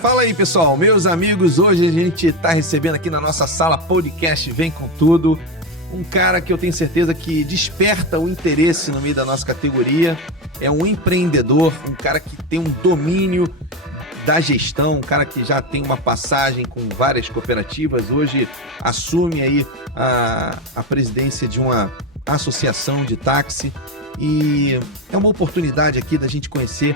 Fala aí, pessoal, meus amigos, hoje a gente está recebendo aqui na nossa sala podcast Vem Com Tudo, um cara que eu tenho certeza que desperta o interesse no meio da nossa categoria, é um empreendedor, um cara que tem um domínio da gestão, um cara que já tem uma passagem com várias cooperativas, hoje assume aí a presidência de uma associação de táxi e é uma oportunidade aqui da gente conhecer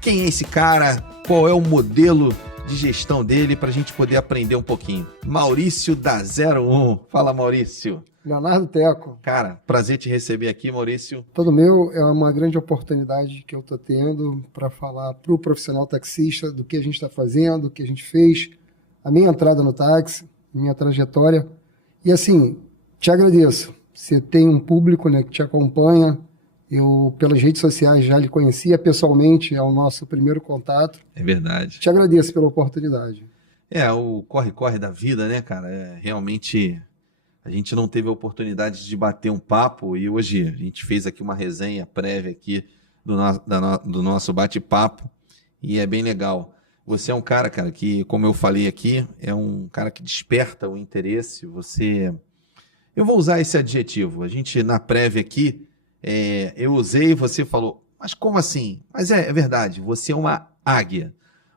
quem é esse cara, qual é o modelo de gestão dele para a gente poder aprender um pouquinho. Maurício da 01. Fala, Maurício. Leonardo Teco. Cara, prazer te receber aqui, Maurício. Todo meu, é uma grande oportunidade que eu estou tendo para falar para o profissional taxista do que a gente está fazendo, o que a gente fez, a minha entrada no táxi, minha trajetória. E assim, te agradeço. Você tem um público, né, que te acompanha. Eu, pelas redes sociais, já lhe conhecia pessoalmente, é o nosso primeiro contato. É verdade. Te agradeço pela oportunidade. É, o corre-corre da vida, né, cara? Realmente, a gente não teve a oportunidade de bater um papo e hoje a gente fez aqui uma resenha prévia aqui do nosso bate-papo e é bem legal. Você é um cara, que, como eu falei aqui, é um cara que desperta o interesse. Eu vou usar esse adjetivo. A gente, na prévia aqui, eu usei e você falou, mas como assim? Mas é verdade, você é uma águia.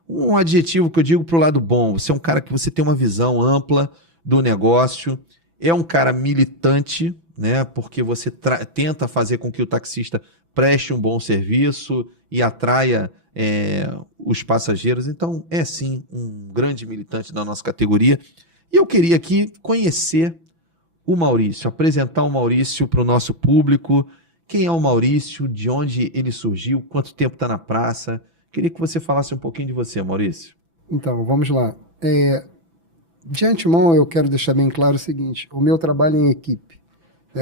Um adjetivo que eu digo pro lado bom, você é um cara que você tem uma visão ampla do negócio, é um cara militante, né? Porque você tenta fazer com que o taxista preste um bom serviço e atraia os passageiros. Então, é sim um grande militante da nossa categoria. E eu queria aqui conhecer o Maurício, apresentar o Maurício para o nosso público. Quem é o Maurício? De onde ele surgiu? Quanto tempo está na praça? Queria que você falasse um pouquinho de você, Maurício. Então, vamos lá. De antemão, eu quero deixar bem claro o seguinte, o meu trabalho é em equipe.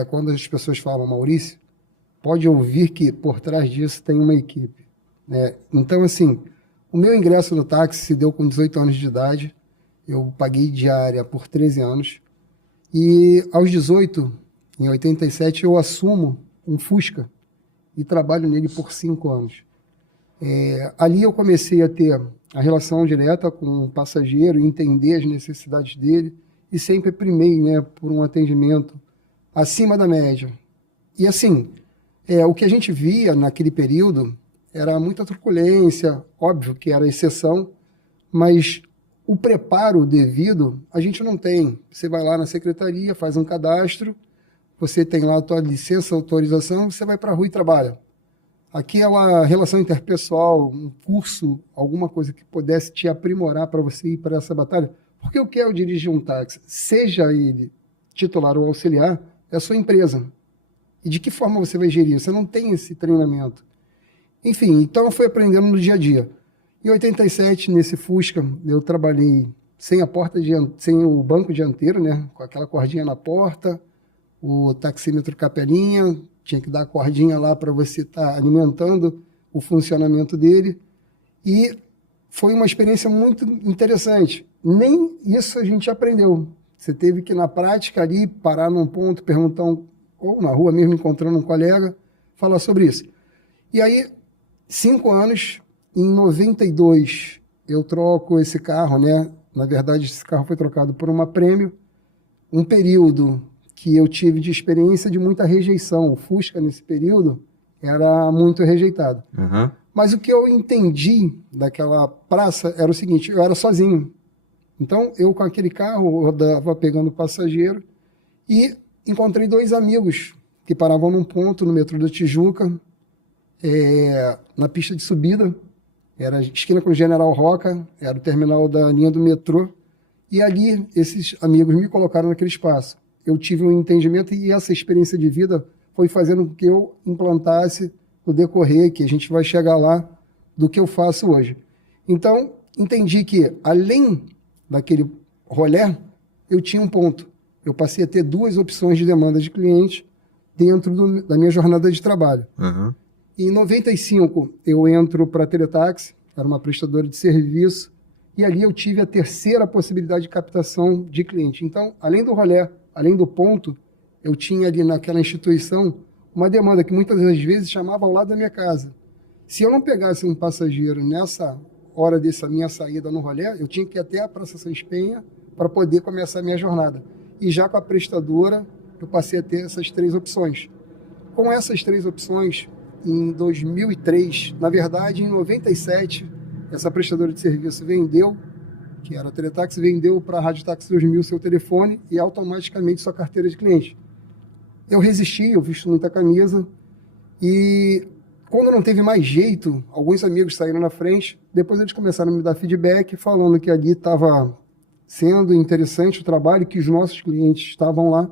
Quando as pessoas falam Maurício, pode ouvir que por trás disso tem uma equipe. Então, assim, o meu ingresso no táxi se deu com 18 anos de idade, eu paguei diária por 13 anos, e aos 18, em 87, eu assumo um Fusca e trabalho nele por 5 anos. Ali eu comecei a ter a relação direta com o passageiro, entender as necessidades dele e sempre primei, por um atendimento acima da média. E assim, o que a gente via naquele período era muita truculência, óbvio que era exceção, mas o preparo devido a gente não tem. Você vai lá na secretaria, faz um cadastro, você tem lá a tua licença, autorização, você vai para a rua e trabalha. Aquela relação interpessoal, um curso, alguma coisa que pudesse te aprimorar para você ir para essa batalha. Porque eu quero dirigir um táxi, seja ele titular ou auxiliar, é a sua empresa. E de que forma você vai gerir? Você não tem esse treinamento. Enfim, então eu fui aprendendo no dia a dia. Em 87, nesse Fusca, eu trabalhei sem o banco dianteiro, com aquela cordinha na porta, o taxímetro capelinha, tinha que dar a cordinha lá para você estar alimentando o funcionamento dele. E foi uma experiência muito interessante. Nem isso a gente aprendeu. Você teve que, na prática, ali, parar num ponto, perguntar, ou na rua mesmo, encontrando um colega, falar sobre isso. E aí, 5 anos, em 92, eu troco esse carro, Na verdade, esse carro foi trocado por uma Prêmio. Um período que eu tive de experiência de muita rejeição. O Fusca, nesse período, era muito rejeitado. Uhum. Mas o que eu entendi daquela praça era o seguinte, eu era sozinho. Então, eu com aquele carro, rodava pegando passageiro e encontrei 2 amigos que paravam num ponto no metrô da Tijuca, na pista de subida, era esquina com o General Roca, era o terminal da linha do metrô, e ali esses amigos me colocaram naquele espaço. Eu tive um entendimento e essa experiência de vida foi fazendo com que eu implantasse no decorrer, que a gente vai chegar lá, do que eu faço hoje. Então, entendi que, além daquele rolê, eu tinha um ponto. Eu passei a ter 2 opções de demanda de cliente dentro da minha jornada de trabalho. Uhum. Em 95, eu entro para a Teletaxi, era uma prestadora de serviço, e ali eu tive a terceira possibilidade de captação de cliente. Então, além do rolê, além do ponto, eu tinha ali naquela instituição uma demanda que muitas das vezes chamava ao lado da minha casa. Se eu não pegasse um passageiro nessa hora dessa minha saída no rolê, eu tinha que ir até a Praça São Penha para poder começar a minha jornada. E já com a prestadora, eu passei a ter essas 3 opções. Com essas 3 opções, em 2003, na verdade, em 97, essa prestadora de serviço vendeu, que era a Teletaxi, vendeu para a Rádio Táxi 2000 seu telefone e automaticamente sua carteira de cliente. Eu resisti, eu visto muita camisa, e quando não teve mais jeito, alguns amigos saíram na frente, depois eles começaram a me dar feedback, falando que ali estava sendo interessante o trabalho, que os nossos clientes estavam lá,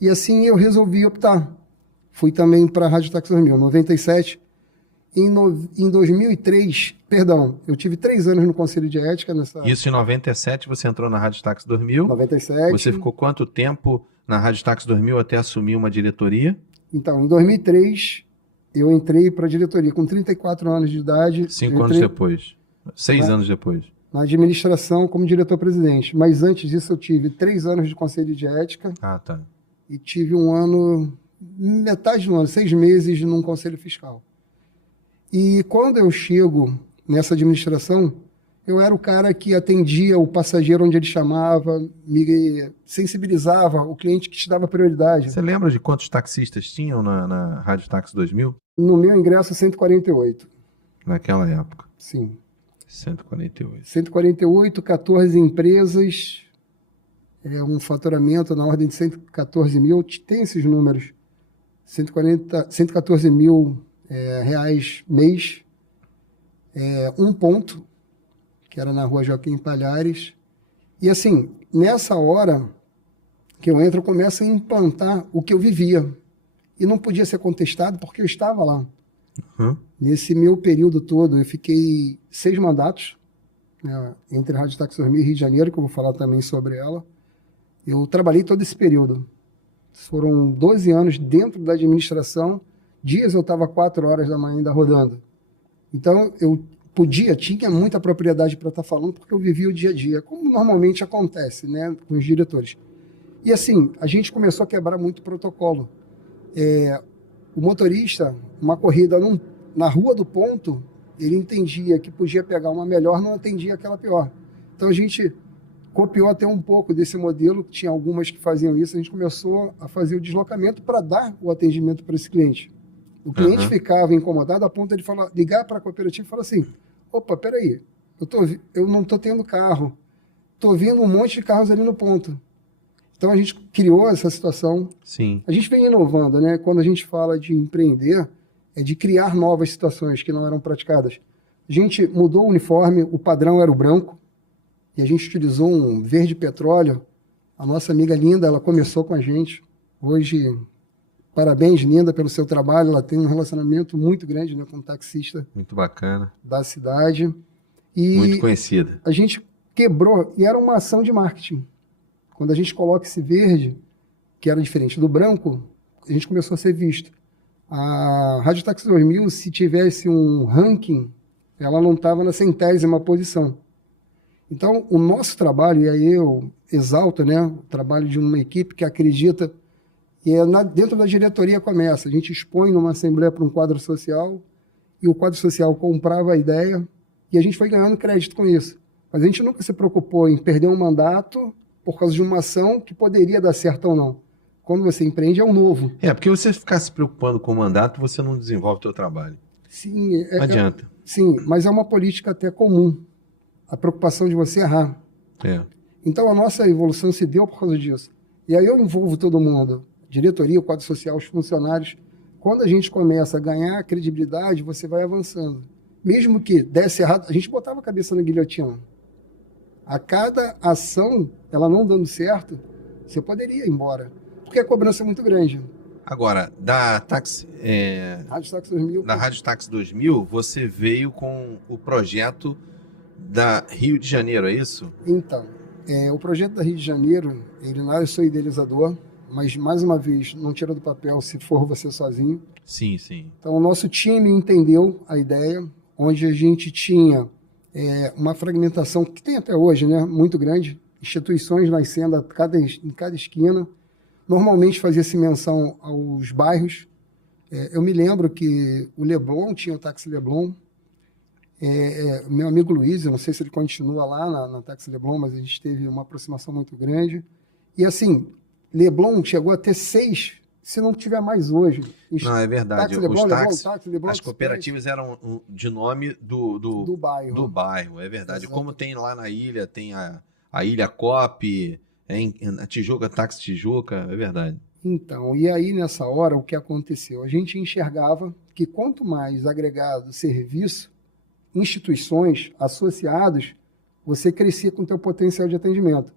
e assim eu resolvi optar. Fui também para a Rádio Táxi 2000, 97. Em 2003, perdão, eu tive 3 anos no Conselho de Ética. Isso em 97 você entrou na Rádio Táxi 2000. 97. Você ficou quanto tempo na Rádio Táxi 2000 até assumir uma diretoria? Então, em 2003, eu entrei para a diretoria com 34 anos de idade. 5 anos depois. 6 anos depois. Na administração como diretor-presidente. Mas antes disso eu tive 3 anos de Conselho de Ética. Ah, tá. E tive um ano, metade do ano, 6 meses num Conselho Fiscal. E quando eu chego nessa administração, eu era o cara que atendia o passageiro onde ele chamava, me sensibilizava o cliente que te dava prioridade. Você lembra de quantos taxistas tinham na Rádio Táxi 2000? No meu ingresso, 148. Naquela época? Sim. 148. 148, 14 empresas, um faturamento na ordem de 114 mil, tem esses números, 114 mil reais mês, um ponto, que era na rua Joaquim Palhares. E assim, nessa hora que eu entro, eu começo a implantar o que eu vivia. E não podia ser contestado porque eu estava lá. Uhum. Nesse meu período todo, eu fiquei 6 mandatos, né, entre a Rádio Táxi 2000 e Rio de Janeiro, que eu vou falar também sobre ela. Eu trabalhei todo esse período. Foram 12 anos dentro da administração. Dias eu estava 4 horas da manhã ainda rodando. Então, eu tinha muita propriedade para estar falando, porque eu vivia o dia a dia, como normalmente acontece, né, com os diretores. E assim, a gente começou a quebrar muito protocolo. O motorista, uma corrida na rua do ponto, ele entendia que podia pegar uma melhor, não atendia aquela pior. Então a gente copiou até um pouco desse modelo, tinha algumas que faziam isso, a gente começou a fazer o deslocamento para dar o atendimento para esse cliente. O cliente ficava incomodado a ponto de ligar para a cooperativa e falar assim, opa, peraí, eu não estou tendo carro, estou vendo um monte de carros ali no ponto. Então a gente criou essa situação. Sim. A gente vem inovando, né? Quando a gente fala de empreender, é de criar novas situações que não eram praticadas. A gente mudou o uniforme, o padrão era o branco, e a gente utilizou um verde petróleo. A nossa amiga Linda, ela começou com a gente. Hoje, parabéns, Linda, pelo seu trabalho. Ela tem um relacionamento muito grande, né, com um taxista. Muito bacana. Da cidade. E muito conhecida. A gente quebrou, e era uma ação de marketing. Quando a gente coloca esse verde, que era diferente do branco, a gente começou a ser visto. A Rádio Táxi 2000, se tivesse um ranking, ela não estava na 100ª posição. Então, o nosso trabalho, e aí eu exalto, né, o trabalho de uma equipe que acredita, e dentro da diretoria começa, a gente expõe numa assembleia para um quadro social, e o quadro social comprava a ideia, e a gente foi ganhando crédito com isso. Mas a gente nunca se preocupou em perder um mandato por causa de uma ação que poderia dar certo ou não. Quando você empreende, é um novo. Porque você ficar se preocupando com o mandato, você não desenvolve o seu trabalho. Sim. Não adianta. Sim, mas é uma política até comum. A preocupação de você errar. Então, a nossa evolução se deu por causa disso. E aí eu envolvo todo mundo. Diretoria, o quadro social, os funcionários. Quando a gente começa a ganhar credibilidade, você vai avançando. Mesmo que desse errado, a gente botava a cabeça na guilhotina. A cada ação, ela não dando certo, você poderia ir embora. Porque a cobrança é muito grande. Agora, da Rádio Táxi 2000, na Rádio Táxi 2000, você veio com o projeto da Rio de Janeiro, é isso? Então, o projeto da Rio de Janeiro, eu sou idealizador, mas, mais uma vez, não tira do papel se for você sozinho. Sim, sim. Então, o nosso time entendeu a ideia, onde a gente tinha uma fragmentação, que tem até hoje, né, muito grande, instituições nascendo em cada esquina. Normalmente fazia-se menção aos bairros. Eu me lembro que o Leblon tinha o Táxi Leblon, Meu amigo Luiz, eu não sei se ele continua lá na Táxi Leblon, mas a gente teve uma aproximação muito grande. E assim, Leblon chegou a ter 6, se não tiver mais hoje. Não, é verdade. Táxi Leblon, Os táxis, Táxi Leblon as Express, cooperativas eram de nome do bairro. do bairro, é verdade. Exato. Como tem lá na ilha, tem a Ilha Coop, a Tijuca, Táxi Tijuca, é verdade. Então, e aí nessa hora, o que aconteceu? A gente enxergava que quanto mais agregado serviço, instituições, associados, você crescia com o teu potencial de atendimento.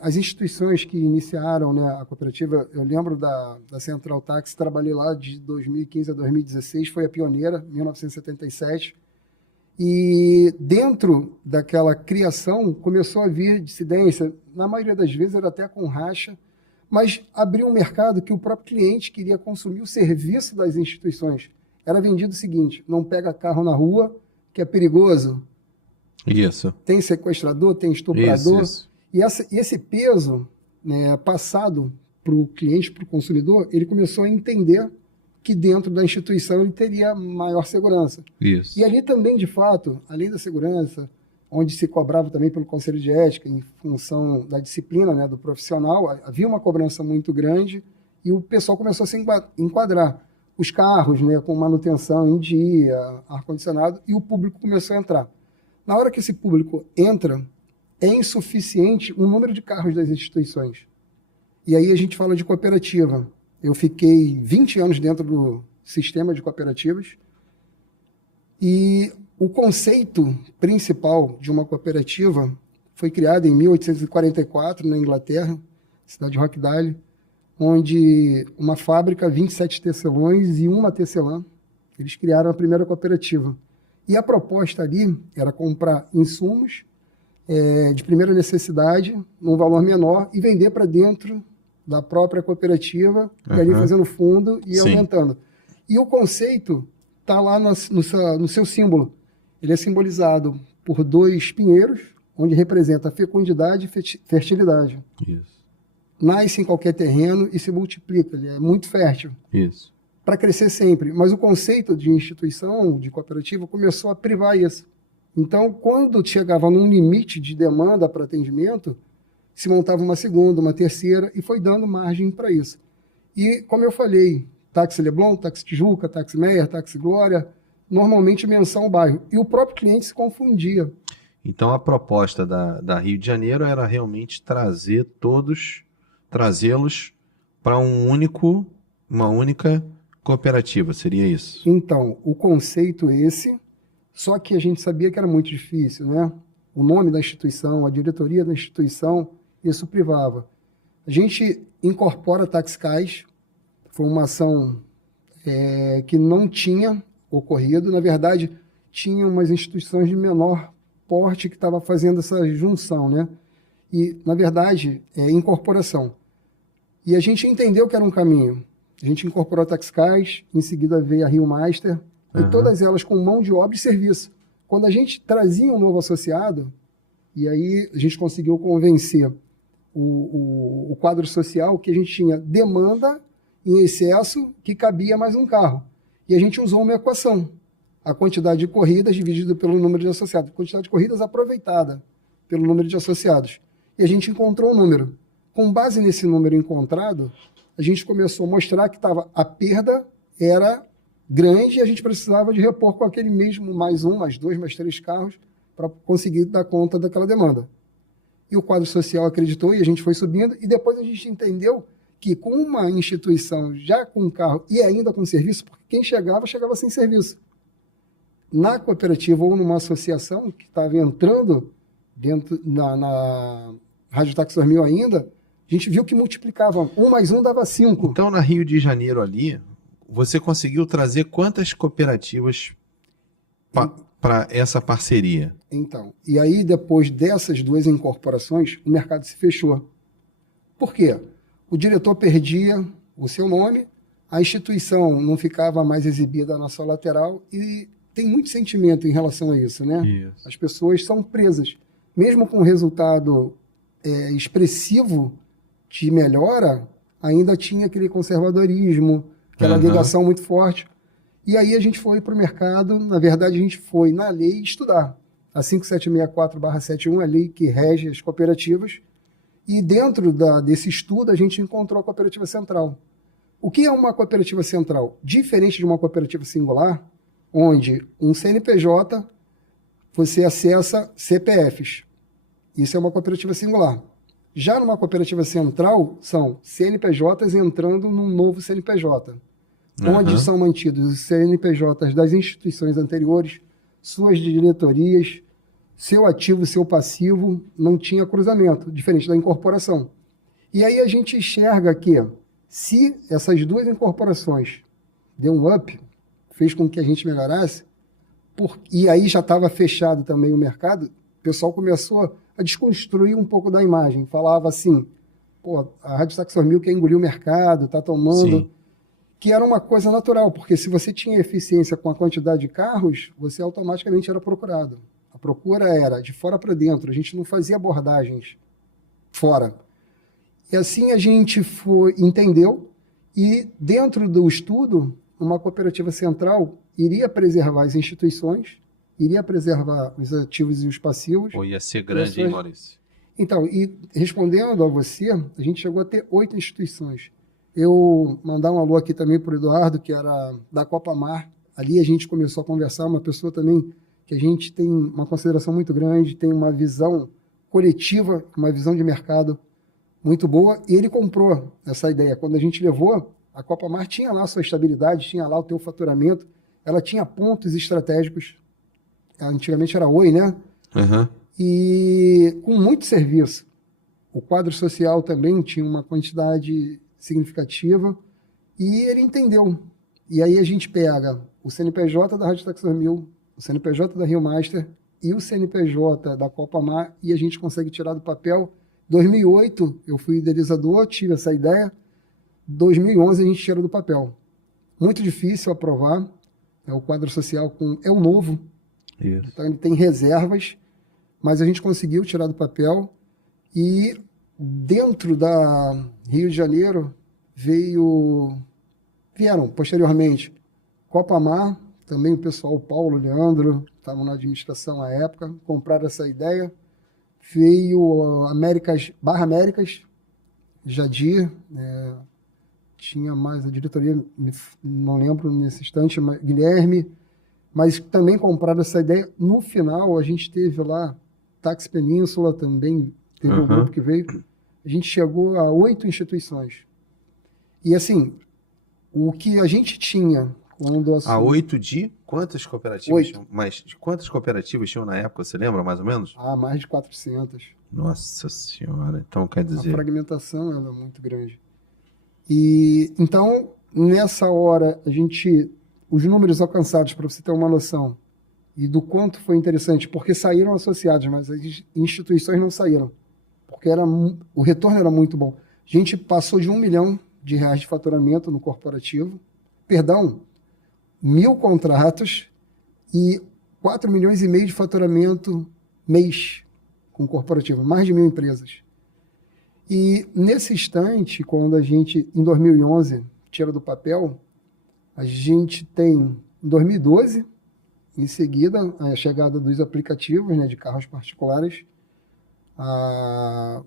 As instituições que iniciaram, né, a cooperativa, eu lembro da Central Táxi, trabalhei lá de 2015 a 2016, foi a pioneira, 1977, e dentro daquela criação começou a vir dissidência, na maioria das vezes era até com racha, mas abriu um mercado que o próprio cliente queria consumir o serviço das instituições. Era vendido o seguinte: não pega carro na rua, que é perigoso. Isso. Tem sequestrador, tem estuprador. Isso. E esse peso, né, passado para o cliente, para o consumidor, ele começou a entender que dentro da instituição ele teria maior segurança. Isso. E ali também, de fato, além da segurança, onde se cobrava também pelo Conselho de Ética, em função da disciplina, né, do profissional, havia uma cobrança muito grande e o pessoal começou a se enquadrar. Os carros, né, com manutenção em dia, ar-condicionado, e o público começou a entrar. Na hora que esse público entra, é insuficiente o número de carros das instituições. E aí a gente fala de cooperativa. Eu fiquei 20 anos dentro do sistema de cooperativas e o conceito principal de uma cooperativa foi criado em 1844, na Inglaterra, cidade de Rochdale, onde uma fábrica, 27 tecelões e uma tecelã, eles criaram a primeira cooperativa. E a proposta ali era comprar insumos de primeira necessidade, num valor menor, e vender para dentro da própria cooperativa, e ali fazendo fundo e aumentando. E o conceito está lá no seu símbolo. Ele é simbolizado por 2 pinheiros, onde representa a fecundidade e fertilidade. Isso. Nasce em qualquer terreno e se multiplica, ele é muito fértil. Isso. Para crescer sempre. Mas o conceito de instituição, de cooperativa, começou a privar isso. Então, quando chegava num limite de demanda para atendimento, se montava uma segunda, uma terceira, e foi dando margem para isso. E, como eu falei, Táxi Leblon, Táxi Tijuca, Táxi Meyer, Táxi Glória, normalmente menção ao bairro. E o próprio cliente se confundia. Então, a proposta da Rio de Janeiro era realmente trazê-los para uma única cooperativa, seria isso? Então, o conceito é esse, só que a gente sabia que era muito difícil, né? O nome da instituição, a diretoria da instituição, isso privava. A gente incorpora Taxicais, foi uma ação que não tinha ocorrido, na verdade, tinha umas instituições de menor porte que estava fazendo essa junção, né? E, na verdade, incorporação. E a gente entendeu que era um caminho. A gente incorporou a Taxicais, em seguida veio a Rio Master, e todas elas com mão de obra e serviço. Quando a gente trazia um novo associado, e aí a gente conseguiu convencer o quadro social que a gente tinha demanda em excesso que cabia mais um carro. E a gente usou uma equação. A quantidade de corridas dividida pelo número de associados. A quantidade de corridas aproveitada pelo número de associados. E a gente encontrou um número. Com base nesse número encontrado, a gente começou a mostrar que a perda era grande e a gente precisava de repor com aquele mesmo mais 1, mais 2, mais 3 carros para conseguir dar conta daquela demanda. E o quadro social acreditou e a gente foi subindo. E depois a gente entendeu que com uma instituição já com carro e ainda com serviço, porque quem chegava sem serviço. Na cooperativa ou numa associação que estava entrando dentro na Rádio Táxi 2000 ainda, a gente viu que multiplicava. 1 mais 1 dava 5. Então, na Rio de Janeiro ali, você conseguiu trazer quantas cooperativas para essa parceria? Então, e aí depois dessas 2 incorporações, o mercado se fechou. Por quê? O diretor perdia o seu nome, a instituição não ficava mais exibida na sua lateral e tem muito sentimento em relação a isso, né? Isso. As pessoas são presas. Mesmo com resultado expressivo de melhora, ainda tinha aquele conservadorismo, aquela ligação muito forte. E aí a gente foi para o mercado, na verdade a gente foi na lei estudar. A 5764/71 é a lei que rege as cooperativas, e dentro desse estudo a gente encontrou a cooperativa central. O que é uma cooperativa central? Diferente de uma cooperativa singular, onde um CNPJ você acessa CPFs. Isso é uma cooperativa singular. Já numa cooperativa central, são CNPJs entrando num novo CNPJ, onde são mantidos os CNPJs das instituições anteriores, suas diretorias, seu ativo, seu passivo, não tinha cruzamento, diferente da incorporação. E aí a gente enxerga que, se essas duas incorporações deu um up, fez com que a gente melhorasse, e aí já estava fechado também o mercado, o pessoal começou a desconstruir um pouco da imagem. Falava assim, pô, a Rádio Saxor quer engolir o mercado, está tomando... Sim. Que era uma coisa natural, porque se você tinha eficiência com a quantidade de carros, você automaticamente era procurado. A procura era de fora para dentro, a gente não fazia abordagens fora. E assim a gente entendeu, e dentro do estudo, uma cooperativa central iria preservar as instituições, iria preservar os ativos e os passivos. Pô, ia ser grande, hein, Maurício? Então, e respondendo a você, a gente chegou a ter 8 instituições. Eu mandar um alô aqui também para o Eduardo, que era da Copamar. Ali a gente começou a conversar, uma pessoa também que a gente tem uma consideração muito grande, tem uma visão coletiva, uma visão de mercado muito boa, e ele comprou essa ideia. Quando a gente levou, a Copamar tinha lá a sua estabilidade, tinha lá o teu faturamento, ela tinha pontos estratégicos, antigamente era Oi, né? E com muito serviço. O quadro social também tinha uma quantidade significativa, e ele entendeu. E aí a gente pega o CNPJ da Rádio Saxor, o CNPJ da Rio Master e o CNPJ da Copamar, e a gente consegue tirar do papel. 2008 eu fui idealizador, tive essa ideia. 2011 a gente tira do papel. Muito difícil aprovar. O quadro social é o novo. Isso. Então ele tem reservas, mas a gente conseguiu tirar do papel. E dentro da Rio de Janeiro vieram posteriormente Copamar, também o pessoal, o Paulo, o Leandro, estavam na administração à época, compraram essa ideia. Veio Barra Américas, Jadir, tinha mais a diretoria, não lembro nesse instante, Guilherme, mas também compraram essa ideia. No final, a gente teve lá Táxi Península também, teve um grupo que veio. A gente chegou a 8 instituições. E assim, o que a gente tinha quando... A 8 de quantas cooperativas tinham? Mas de quantas cooperativas tinham na época, você lembra mais ou menos? Mais de 400. Nossa Senhora, então quer dizer... A fragmentação ela é muito grande. E então, nessa hora, os números alcançados, para você ter uma noção, e do quanto foi interessante, porque saíram associados, mas as instituições não saíram, porque o retorno era muito bom. A gente passou de R$1 milhão de faturamento no corporativo, 1.000 contratos e 4,5 milhões de faturamento mês com o corporativo, mais de 1.000 empresas. E nesse instante, quando a gente, em 2011, tira do papel, a gente tem, em 2012, em seguida, a chegada dos aplicativos, né, de carros particulares.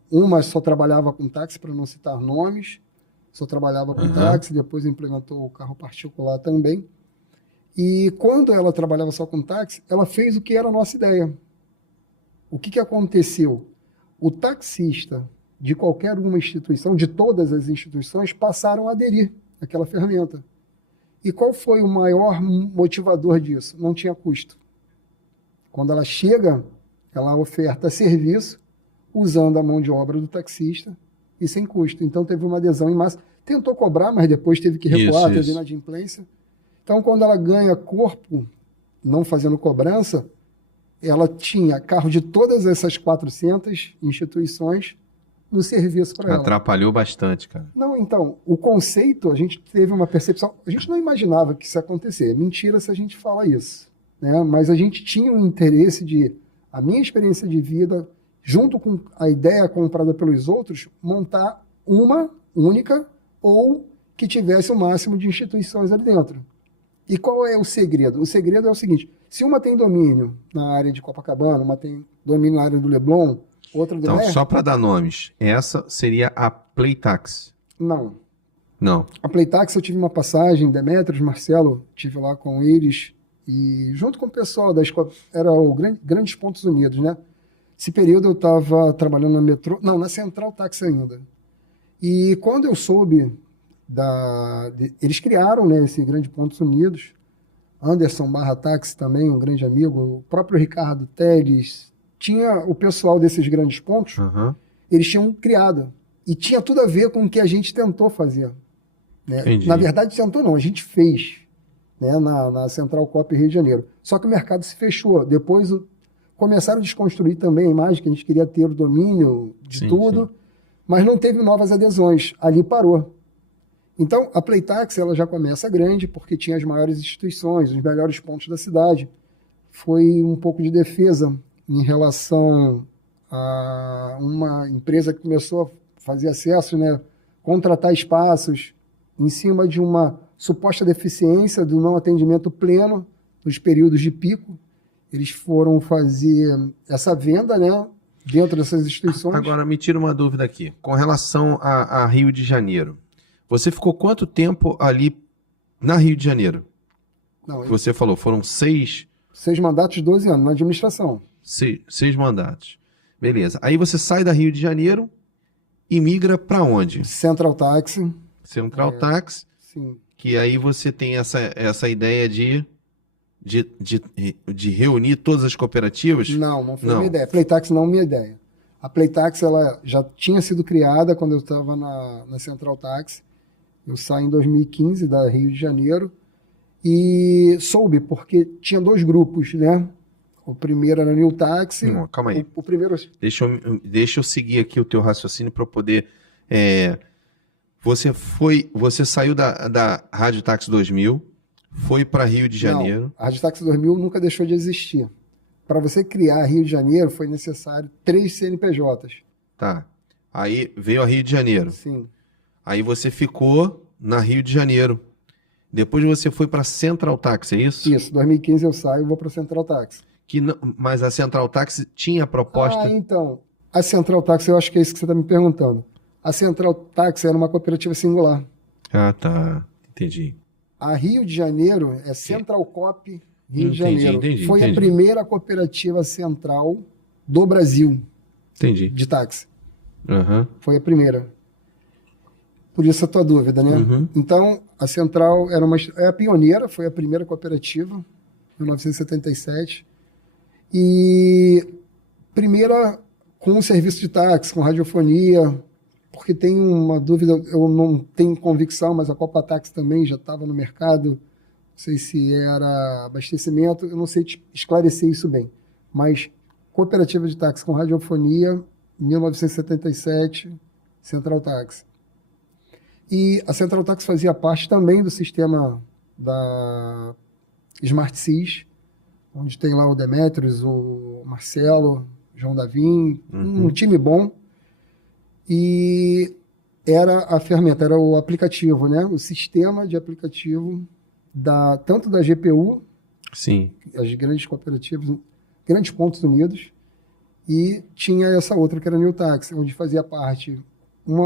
Uma só trabalhava com táxi, para não citar nomes, só trabalhava com táxi, depois implementou o carro particular também. E quando ela trabalhava só com táxi, ela fez o que era a nossa ideia. O que aconteceu? O taxista de qualquer uma instituição, de todas as instituições, passaram a aderir àquela ferramenta. E qual foi o maior motivador disso? Não tinha custo. Quando ela chega, ela oferta serviço usando a mão de obra do taxista e sem custo. Então teve uma adesão em massa. Tentou cobrar, mas depois teve que recuar, teve inadimplência. Então, quando ela ganha corpo, não fazendo cobrança, ela tinha carro de todas essas 400 instituições no serviço para ela. Atrapalhou bastante, cara. Não, então, o conceito, a gente teve uma percepção, a gente não imaginava que isso ia acontecer. É mentira se a gente fala isso, né? Mas a gente tinha um interesse de, a minha experiência de vida, junto com a ideia comprada pelos outros, montar uma única ou que tivesse o máximo de instituições ali dentro. E qual é o segredo? O segredo é o seguinte, se uma tem domínio na área de Copacabana, uma tem domínio na área do Leblon, outra do Então, Mer, só para dar nomes, essa seria a Playtax. não. Não. A Playtax eu tive uma passagem, Demetrios, Marcelo, tive lá com eles, e junto com o pessoal da escola, era o Grandes Pontos Unidos, né? Esse período eu estava trabalhando na metrô, não, na Central Táxi ainda. E quando eu soube eles criaram, né, esse Grande Pontos Unidos, Anderson Barra Táxi também, um grande amigo, o próprio Ricardo Teles, tinha o pessoal desses grandes pontos, Uhum. eles tinham criado. E tinha tudo a ver com o que a gente tentou fazer. Né? Entendi. Na verdade, tentou não, a gente fez, né, na Central Coop Rio de Janeiro. Só que o mercado se fechou. Depois começaram a desconstruir também a imagem, que a gente queria ter o domínio de Sim, tudo, sim. mas não teve novas adesões. Ali parou. Então, a Playtax ela já começa grande, porque tinha as maiores instituições, os melhores pontos da cidade. Foi um pouco de defesa em relação a uma empresa que começou a fazer acesso, né, contratar espaços em cima de uma suposta deficiência do não atendimento pleno nos períodos de pico. Eles foram fazer essa venda, né, dentro dessas instituições. Agora, me tira uma dúvida aqui. Com relação a Rio de Janeiro, você ficou quanto tempo ali na Rio de Janeiro? Não, Que você falou, foram 6 mandatos, 12 anos na administração. mandatos. Beleza. Aí você sai da Rio de Janeiro e migra para onde? Central Táxi, Central Táxi, sim. que aí você tem essa ideia de reunir todas as cooperativas? Não foi Não. minha ideia. Playtax não é minha ideia. A Playtax ela já tinha sido criada quando eu estava na Central Táxi. Eu saí em 2015 da Rio de Janeiro e soube, porque tinha 2 grupos, né? O primeiro era New Táxi. Não, calma aí. O primeiro... Deixa eu seguir aqui o teu raciocínio para poder... Você saiu da Rádio Táxi 2000, foi para Rio de Janeiro. Não, a Rádio Táxi 2000 nunca deixou de existir. Para você criar Rio de Janeiro, foi necessário 3 CNPJs. Tá. Aí veio a Rio de Janeiro. Sim. Aí você ficou na Rio de Janeiro. Depois você foi para Central Táxi, é isso? Isso, 2015 eu saio e vou para a Central Táxi. Mas a Central Táxi tinha proposta... Então, a Central Táxi, eu acho que é isso que você está me perguntando. A Central Táxi era uma cooperativa singular. Ah, tá. Entendi. A Rio de Janeiro é Central Coop Rio de Janeiro. Entendi. Foi a primeira cooperativa central do Brasil Entendi. de táxi. Uhum. Foi a primeira. Por isso a tua dúvida, né? Uhum. Então, a Central é a pioneira, foi a primeira cooperativa, em 1977. E primeira com o serviço de táxi, com radiofonia, porque tem uma dúvida, eu não tenho convicção, mas a Copa Táxi também já estava no mercado, não sei se era abastecimento, eu não sei te esclarecer isso bem, mas cooperativa de táxi com radiofonia, 1977, Central Táxi. E a Central Táxi fazia parte também do sistema da Smart Sys, onde tem lá o Demetrios, o Marcelo, João Davim, um time bom. E era a ferramenta, era o aplicativo, né? O sistema de aplicativo tanto da GPU, Sim. as grandes cooperativas, Grandes Pontos Unidos, e tinha essa outra que era a New Táxi, onde fazia parte um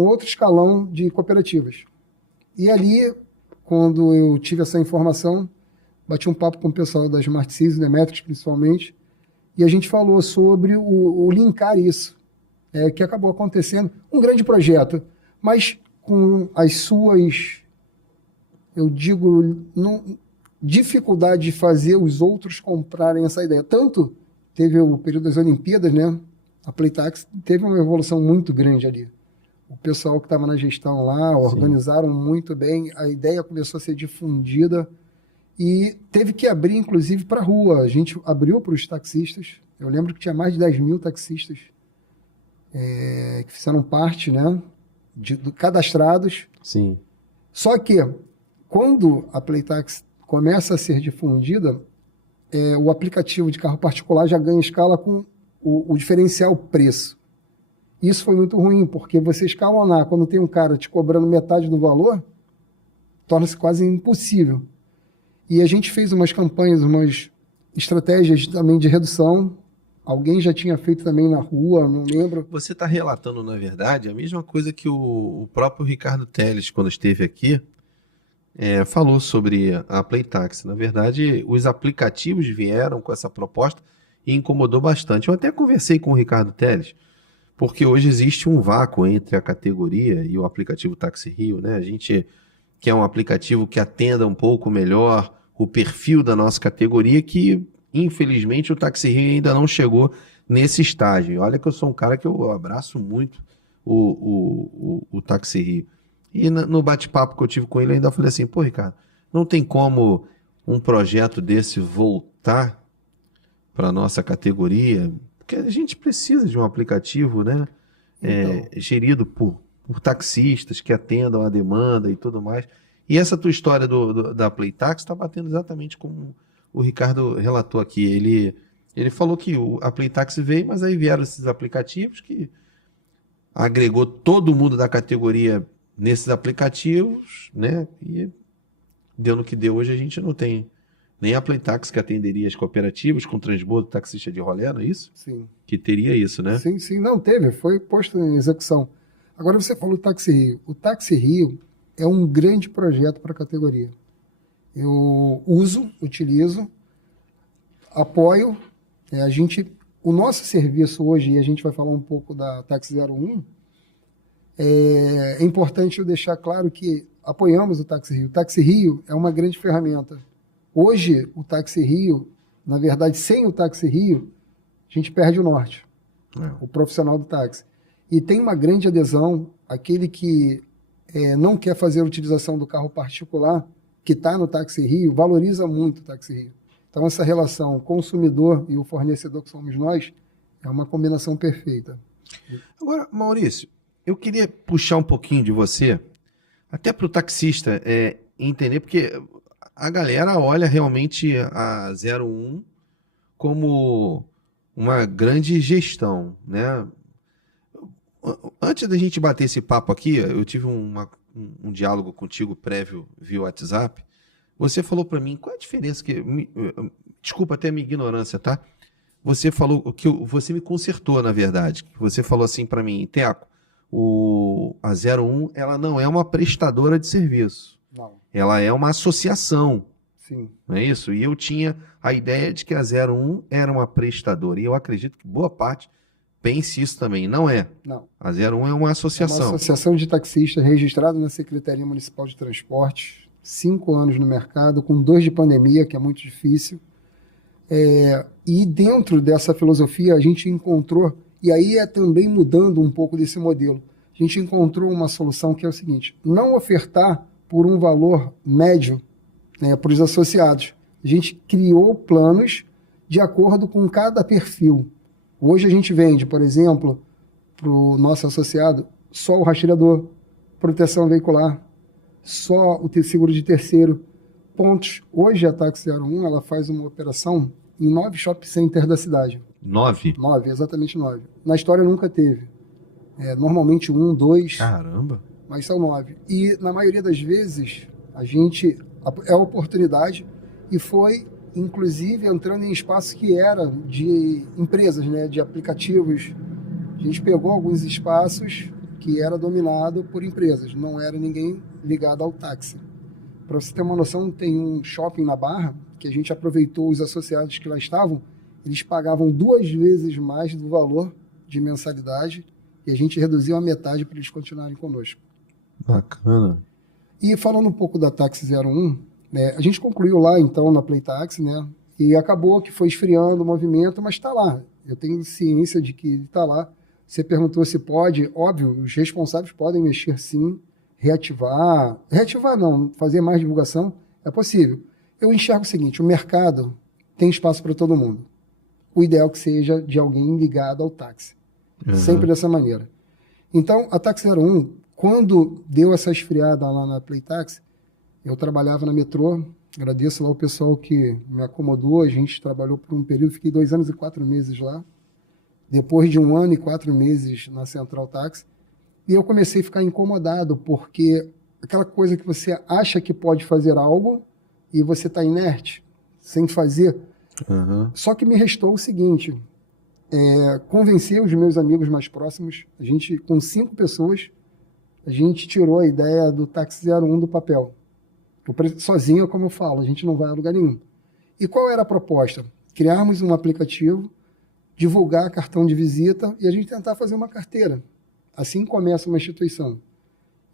outro escalão de cooperativas. E ali, quando eu tive essa informação, bati um papo com o pessoal da Smart Sys, Demetrios principalmente, e a gente falou sobre o linkar isso, que acabou acontecendo. Um grande projeto, mas com as suas, eu digo, dificuldade de fazer os outros comprarem essa ideia. Tanto teve o período das Olimpíadas, né? A Playtax teve uma evolução muito grande ali. O pessoal que estava na gestão lá organizaram muito bem, a ideia começou a ser difundida e teve que abrir, inclusive, para a rua. A gente abriu para os taxistas. Eu lembro que tinha mais de 10 mil taxistas que fizeram parte, né, cadastrados. Sim. Só que, quando a Playtax começa a ser difundida, o aplicativo de carro particular já ganha escala com o diferencial preço. Isso foi muito ruim, porque você escalonar quando tem um cara te cobrando metade do valor, torna-se quase impossível. E a gente fez umas campanhas, umas estratégias também de redução. Alguém já tinha feito também na rua, não lembro. Você está relatando, na verdade, a mesma coisa que o próprio Ricardo Teles, quando esteve aqui, falou sobre a Playtaxi. Na verdade, os aplicativos vieram com essa proposta e incomodou bastante. Eu até conversei com o Ricardo Teles, porque hoje existe um vácuo entre a categoria e o aplicativo Táxi Rio, né? A gente quer um aplicativo que atenda um pouco melhor o perfil da nossa categoria, que infelizmente o Táxi Rio ainda não chegou nesse estágio. Olha que eu sou um cara que eu abraço muito o Táxi Rio. E no bate-papo que eu tive com ele, eu ainda falei assim, pô, Ricardo, não tem como um projeto desse voltar para a nossa categoria, porque a gente precisa de um aplicativo, né, Então, gerido por taxistas que atendam a demanda e tudo mais. E essa tua história da Playtaxi está batendo exatamente como o Ricardo relatou aqui. Ele falou que a Playtaxi veio, mas aí vieram esses aplicativos que agregou todo mundo da categoria nesses aplicativos, né? E deu no que deu. Hoje a gente não tem nem a Playtaxi que atenderia as cooperativas com transbordo taxista de rolê, não é isso? sim. Que teria isso, né? Sim, sim, não teve, foi posto em execução. Agora você falou do Táxi Rio. O Táxi Rio é um grande projeto para a categoria. Eu utilizo, apoio. O nosso serviço hoje, e a gente vai falar um pouco da Táxi 01, é importante eu deixar claro que apoiamos o Táxi Rio. O Táxi Rio é uma grande ferramenta. Hoje, o Táxi Rio, na verdade, sem o Táxi Rio, a gente perde o norte, o profissional do táxi. E tem uma grande adesão, aquele que não quer fazer a utilização do carro particular, que está no Táxi Rio, valoriza muito o Táxi Rio. Então, essa relação consumidor e o fornecedor, que somos nós, é uma combinação perfeita. Agora, Maurício, eu queria puxar um pouquinho de você, até para o taxista entender, porque a galera olha realmente a 01 como uma grande gestão, né? Antes da gente bater esse papo aqui, eu tive um diálogo contigo prévio via WhatsApp. Você falou para mim, qual é a diferença desculpa até a minha ignorância, tá? Você falou que você me consertou, na verdade. Você falou assim para mim, Teco, a 01, ela não é uma prestadora de serviço. Não. Ela é uma associação. Sim. Não é isso? E eu tinha a ideia de que a 01 era uma prestadora. E eu acredito que boa parte pense isso também. Não é. Não. A 01 é uma associação. É uma associação de taxistas registrada na Secretaria Municipal de Transportes, 5 anos no mercado, com 2 de pandemia, que é muito difícil. E dentro dessa filosofia a gente encontrou, e aí também mudando um pouco desse modelo, a gente encontrou uma solução que é o seguinte: não ofertar por um valor médio para os associados. A gente criou planos de acordo com cada perfil. Hoje a gente vende, por exemplo, para o nosso associado, só o rastreador, proteção veicular, só o seguro de terceiro, pontos. Hoje a Táxi 01 ela faz uma operação em 9 shopping centers da cidade. 9? 9, exatamente 9. Na história nunca teve. Normalmente 1, 2. Caramba! Mas são 9. E na maioria das vezes a gente é oportunidade e foi inclusive entrando em espaços que era de empresas, né, de aplicativos. A gente pegou alguns espaços que era dominado por empresas, não era ninguém ligado ao táxi. Para você ter uma noção, tem um shopping na Barra que a gente aproveitou os associados que lá estavam, eles pagavam 2 vezes mais do valor de mensalidade e a gente reduziu a metade para eles continuarem conosco. Bacana. E falando um pouco da Táxi 01, a gente concluiu lá então na Playtaxi, né? E acabou que foi esfriando o movimento, mas está lá. Eu tenho ciência de que está lá. Você perguntou se pode, óbvio, os responsáveis podem mexer sim, reativar não, fazer mais divulgação, é possível. Eu enxergo o seguinte: o mercado tem espaço para todo mundo. O ideal é que seja de alguém ligado ao táxi. Sempre dessa maneira. Então, a Táxi 01, quando deu essa esfriada lá na Playtaxi, eu trabalhava na metrô, agradeço lá o pessoal que me acomodou, a gente trabalhou por um período, fiquei 2 anos e 4 meses lá, depois de 1 ano e 4 meses na Central Táxi, e eu comecei a ficar incomodado, porque aquela coisa que você acha que pode fazer algo, e você está inerte, sem fazer. Uhum. Só que me restou o seguinte, convencer os meus amigos mais próximos, a gente, com 5 pessoas, a gente tirou a ideia do táxi 01 do papel. Sozinho, como eu falo, a gente não vai a lugar nenhum. E qual era a proposta? Criarmos um aplicativo, divulgar cartão de visita e a gente tentar fazer uma carteira. Assim começa uma instituição.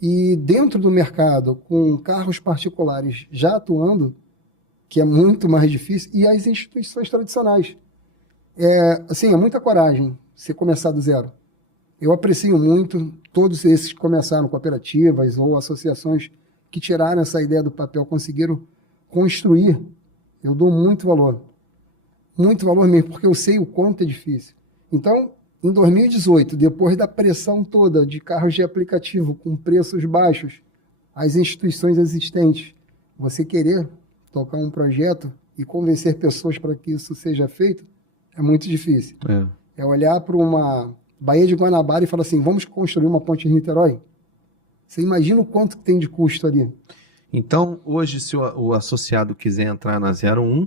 E dentro do mercado, com carros particulares já atuando, que é muito mais difícil, e as instituições tradicionais. É muita coragem você começar do zero. Eu aprecio muito todos esses que começaram cooperativas ou associações que tiraram essa ideia do papel, conseguiram construir. Eu dou muito valor mesmo, porque eu sei o quanto é difícil. Então, em 2018, depois da pressão toda de carros de aplicativo com preços baixos, as instituições existentes, você querer tocar um projeto e convencer pessoas para que isso seja feito, é muito difícil. É olhar para uma Baía de Guanabara e falar assim, vamos construir uma ponte em Niterói? Você imagina o quanto tem de custo ali. Então, hoje, se o associado quiser entrar na 01,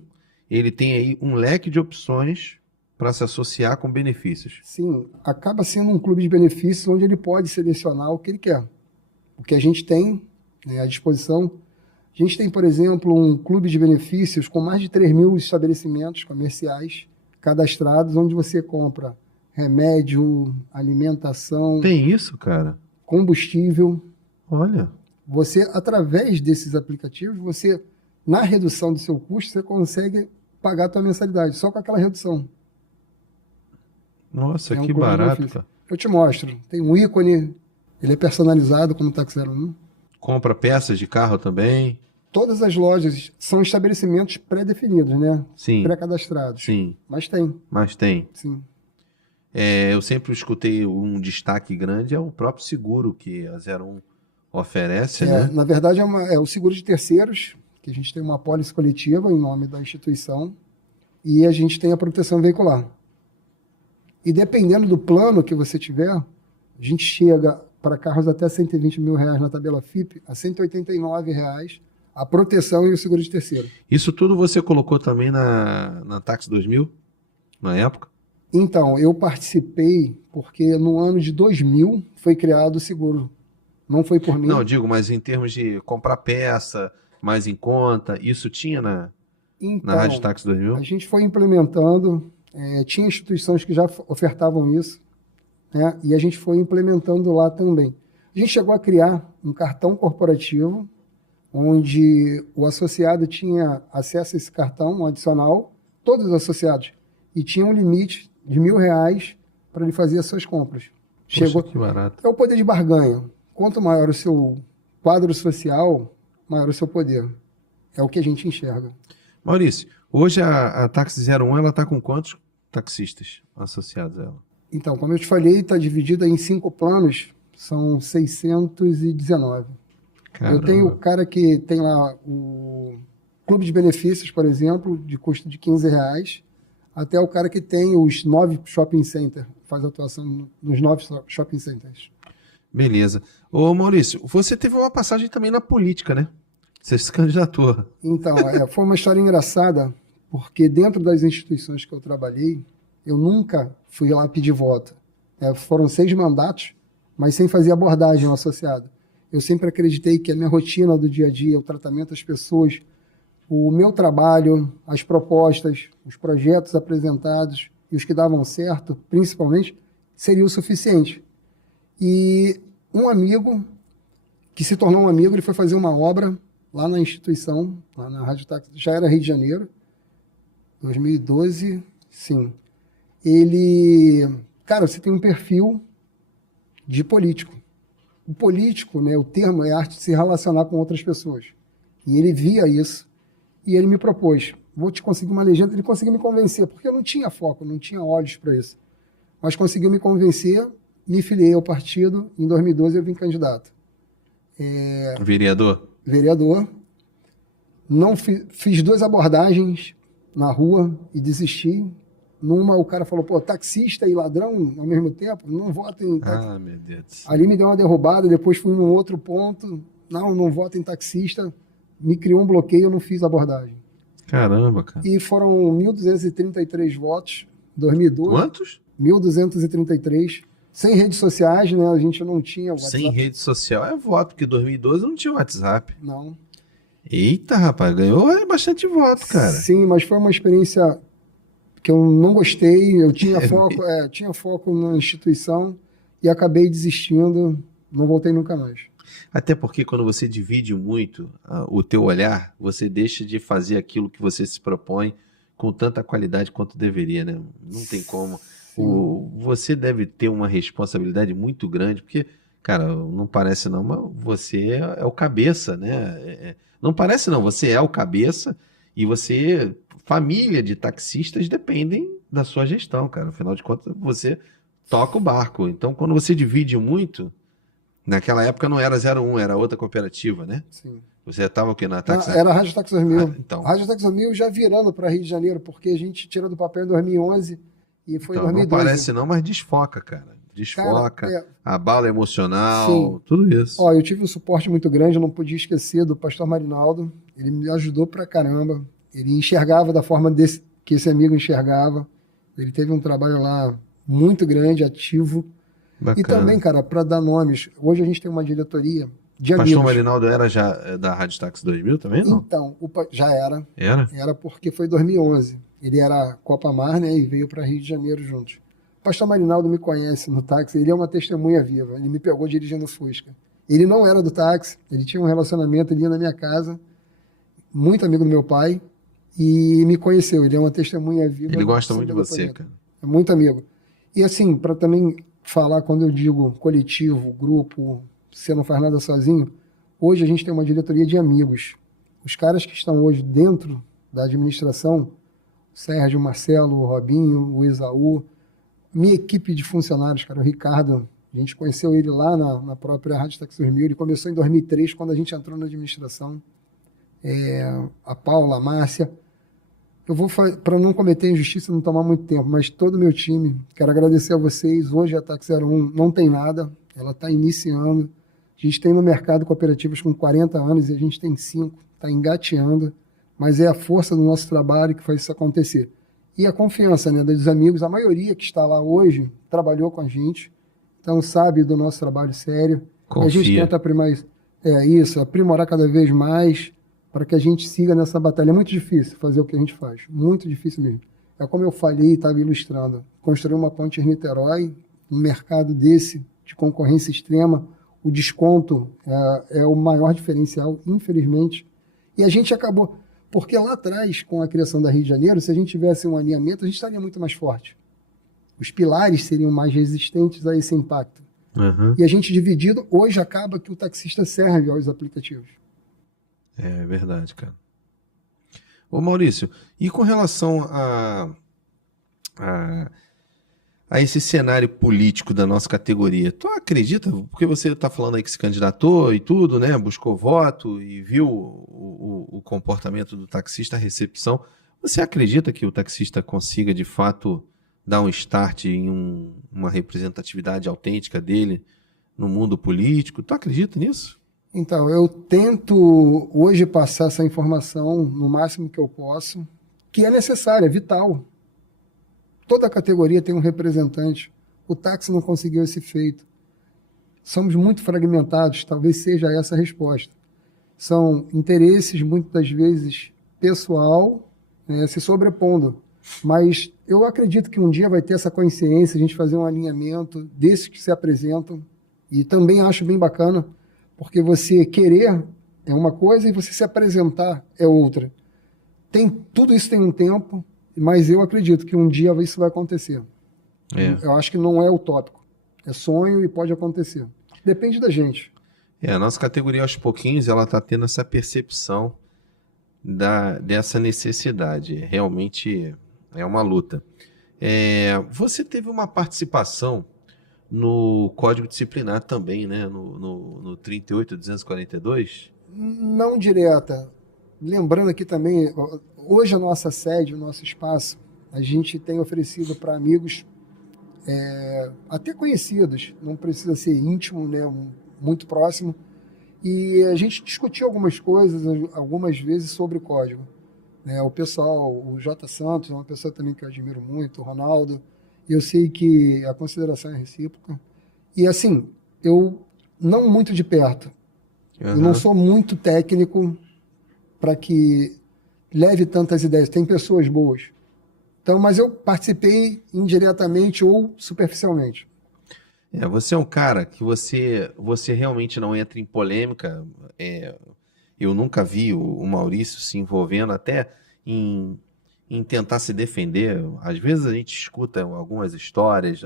ele tem aí um leque de opções para se associar com benefícios. Sim, acaba sendo um clube de benefícios onde ele pode selecionar o que ele quer. O que a gente tem, né, à disposição. A gente tem, por exemplo, um clube de benefícios com mais de 3.000 estabelecimentos comerciais cadastrados, onde você compra remédio, alimentação... Tem isso, cara? Combustível. Olha. Você, através desses aplicativos, você, na redução do seu custo, você consegue pagar a tua mensalidade, só com aquela redução. Nossa, que barato, cara. Eu te mostro. Tem um ícone, ele é personalizado como táxi 01. Compra peças de carro também? Todas as lojas são estabelecimentos pré-definidos, né? Sim. Pré-cadastrados. Sim. Mas tem. Mas tem. Sim. Eu sempre escutei um destaque grande, é o próprio seguro que a 01 oferece, né? Na verdade, é o seguro de terceiros, que a gente tem uma apólice coletiva em nome da instituição, e a gente tem a proteção veicular. E dependendo do plano que você tiver, a gente chega para carros até R$120 mil na tabela FIP, a R$189 a proteção e o seguro de terceiro. Isso tudo você colocou também na Táxi 2000, na época? Então, eu participei porque no ano de 2000 foi criado o seguro. Não foi por mim. Não, digo, mas em termos de comprar peça, mais em conta, isso tinha na Rádio Táxi 2000? A gente foi implementando, tinha instituições que já ofertavam isso, né, e a gente foi implementando lá também. A gente chegou a criar um cartão corporativo, onde o associado tinha acesso a esse cartão adicional, todos os associados, e tinha um limite de R$1.000 para ele fazer as suas compras. Poxa, que barato. É o poder de barganha. Quanto maior o seu quadro social, maior o seu poder. É o que a gente enxerga. Maurício, hoje a Táxi 01 ela está com quantos taxistas associados a ela? Então, como eu te falei, está dividida em 5 planos, são 619. Caramba. Eu tenho o cara que tem lá o clube de benefícios, por exemplo, de custo de R$15, até o cara que tem os 9 shopping centers, faz atuação nos 9 shopping centers. Beleza. Ô Maurício, você teve uma passagem também na política, né? Você se candidatou. Então, foi uma história engraçada, porque dentro das instituições que eu trabalhei, eu nunca fui lá pedir voto. Foram 6 mandatos, mas sem fazer abordagem ao associado. Eu sempre acreditei que a minha rotina do dia a dia, o tratamento das pessoas, o meu trabalho, as propostas, os projetos apresentados e os que davam certo, principalmente, seria o suficiente. E um amigo, que se tornou um amigo, ele foi fazer uma obra lá na instituição, lá na Rádio Táxi, já era Rio de Janeiro, 2012, sim. Cara, você tem um perfil de político. O político, né, o termo é a arte de se relacionar com outras pessoas. E ele via isso e ele me propôs, vou te conseguir uma legenda. Ele conseguiu me convencer, porque eu não tinha foco, não tinha olhos para isso. Mas conseguiu me convencer, me filiei ao partido, em 2012 eu vim candidato. Vereador? Vereador. Não fiz 2 abordagens na rua e desisti. Numa, o cara falou, pô, taxista e ladrão ao mesmo tempo? Não voto em taxista. Ah, meu Deus. Ali me deu uma derrubada, depois fui num outro ponto. Não voto em taxista. me criou um bloqueio, eu não fiz abordagem. Caramba, cara. E foram 1.233 votos, 2012. Quantos? 1.233, sem redes sociais, né? A gente não tinha WhatsApp. Sem rede social é voto, porque em 2012 não tinha WhatsApp. Não. Eita, rapaz, ganhou bastante voto, cara. Sim, mas foi uma experiência que eu não gostei, eu tinha foco na instituição e acabei desistindo, não voltei nunca mais. Até porque quando você divide muito o teu olhar, você deixa de fazer aquilo que você se propõe com tanta qualidade quanto deveria, né? Não tem como. Você deve ter uma responsabilidade muito grande, porque, cara, não parece não, mas você é o cabeça, né? Não parece não, você é o cabeça e você, família de taxistas dependem da sua gestão, cara. Afinal de contas, você toca o barco. Então, quando você divide muito, naquela época não era 01, era outra cooperativa, né? Sim. Você estava o quê? Na Táxi? Era a Rádio Táxi 2000. Então. Rádio Táxi 2000 já virando para Rio de Janeiro, porque a gente tirou do papel em 2011 e foi em Então, 2012. não parece não, mas desfoca, cara. Desfoca, Cara, abala emocional, sim. Tudo isso. Ó, eu tive um suporte muito grande, eu não podia esquecer do pastor Marinaldo. Ele me ajudou pra caramba. Ele enxergava da forma que esse amigo enxergava. Ele teve um trabalho lá muito grande, ativo. Bacana. E também, cara, para dar nomes, hoje a gente tem uma diretoria de Pastor amigos. Marinaldo era já da Rádio Táxi 2000 também, não? Então, já era. Era? Era porque foi 2011. Ele era Copamar, né, e veio para Rio de Janeiro juntos. O pastor Marinaldo me conhece no táxi, ele é uma testemunha viva. Ele me pegou dirigindo Fusca. Ele não era do táxi, ele tinha um relacionamento, ele ia na minha casa, muito amigo do meu pai, e me conheceu. Ele é uma testemunha viva. Ele gosta muito de você, cara. É muito amigo. E assim, para também falar, quando eu digo coletivo, grupo, você não faz nada sozinho, hoje a gente tem uma diretoria de amigos. Os caras que estão hoje dentro da administração, o Sérgio, o Marcelo, o Robinho, o Esaú, minha equipe de funcionários, cara, o Ricardo, a gente conheceu ele lá na própria Rádio Táxi 2000, ele começou em 2003, quando a gente entrou na administração. A Paula, a Márcia. Eu vou, para não cometer injustiça, não tomar muito tempo, mas todo o meu time, quero agradecer a vocês. Hoje a Táxi 01 não tem nada, ela está iniciando. A gente tem no mercado cooperativas com 40 anos e a gente tem 5, está engateando, mas é a força do nosso trabalho que faz isso acontecer. E a confiança, né, dos amigos, a maioria que está lá hoje trabalhou com a gente, então sabe do nosso trabalho sério. Confia. E a gente tenta aprimorar cada vez mais, para que a gente siga nessa batalha. É muito difícil fazer o que a gente faz, muito difícil mesmo. É como eu falei e estava ilustrando, construir uma ponte em Niterói, um mercado desse, de concorrência extrema, o desconto é o maior diferencial, infelizmente. E a gente acabou, porque lá atrás, com a criação da Rio de Janeiro, se a gente tivesse um alinhamento, a gente estaria muito mais forte. Os pilares seriam mais resistentes a esse impacto. Uhum. E a gente dividido, hoje acaba que o taxista serve aos aplicativos. É verdade, cara. Ô Maurício, e com relação a esse cenário político da nossa categoria, tu acredita, porque você está falando aí que se candidatou e tudo, né, buscou voto e viu o comportamento do taxista, a recepção, você acredita que o taxista consiga de fato dar um start em uma representatividade autêntica dele no mundo político? Tu acredita nisso? Então, eu tento hoje passar essa informação no máximo que eu posso, que é necessária, é vital. Toda categoria tem um representante. O táxi não conseguiu esse feito. Somos muito fragmentados, talvez seja essa a resposta. São interesses, muitas das vezes, pessoal, se sobrepondo. Mas eu acredito que um dia vai ter essa consciência, a gente fazer um alinhamento desses que se apresentam, e também acho bem bacana, porque você querer é uma coisa e você se apresentar é outra. Tudo isso tem um tempo, mas eu acredito que um dia isso vai acontecer. Eu acho que não é utópico. É sonho e pode acontecer. Depende da gente. A nossa categoria, aos pouquinhos, ela está tendo essa percepção dessa necessidade. Realmente é uma luta. Você teve uma participação no Código Disciplinar também, né? No 38.242? Não direta. Lembrando aqui também, hoje a nossa sede, o nosso espaço, a gente tem oferecido para amigos, até conhecidos, não precisa ser íntimo, né? Muito próximo, E a gente discutiu algumas coisas, algumas vezes, sobre código. Né? O pessoal, o J. Santos, é uma pessoa também que eu admiro muito, o Ronaldo, e eu sei que a consideração é recíproca. E assim, eu não muito de perto, eu não Aham. sou muito técnico para que leve tantas ideias. Tem pessoas boas. Então, mas eu participei indiretamente ou superficialmente. Você é um cara que você realmente não entra em polêmica. É, eu nunca vi o Maurício se envolvendo até em, em tentar se defender. Às vezes a gente escuta algumas histórias,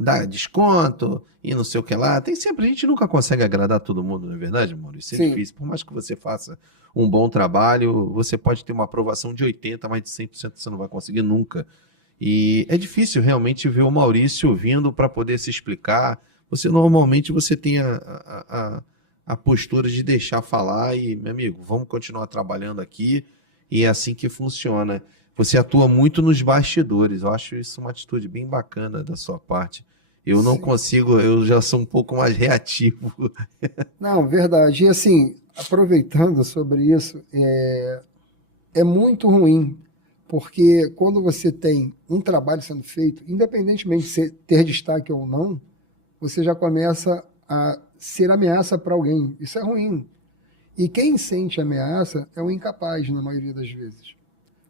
dá desconto e não sei o que lá. Tem sempre, a gente nunca consegue agradar todo mundo, não é verdade, Maurício? Isso é Sim, difícil. Por mais que você faça um bom trabalho, você pode ter uma aprovação de 80, mas de 100% você não vai conseguir nunca. E é difícil realmente ver o Maurício vindo para poder se explicar. Você tem a postura de deixar falar e, meu amigo, vamos continuar trabalhando aqui e é assim que funciona. Você atua muito nos bastidores. Eu acho isso uma atitude bem bacana da sua parte. Eu não sim. consigo, eu já sou um pouco mais reativo. Não, verdade. E assim, aproveitando sobre isso, é muito ruim, porque quando você tem um trabalho sendo feito, independentemente de você ter destaque ou não, você já começa a ser ameaça para alguém. Isso é ruim. E quem sente ameaça é o incapaz, na maioria das vezes.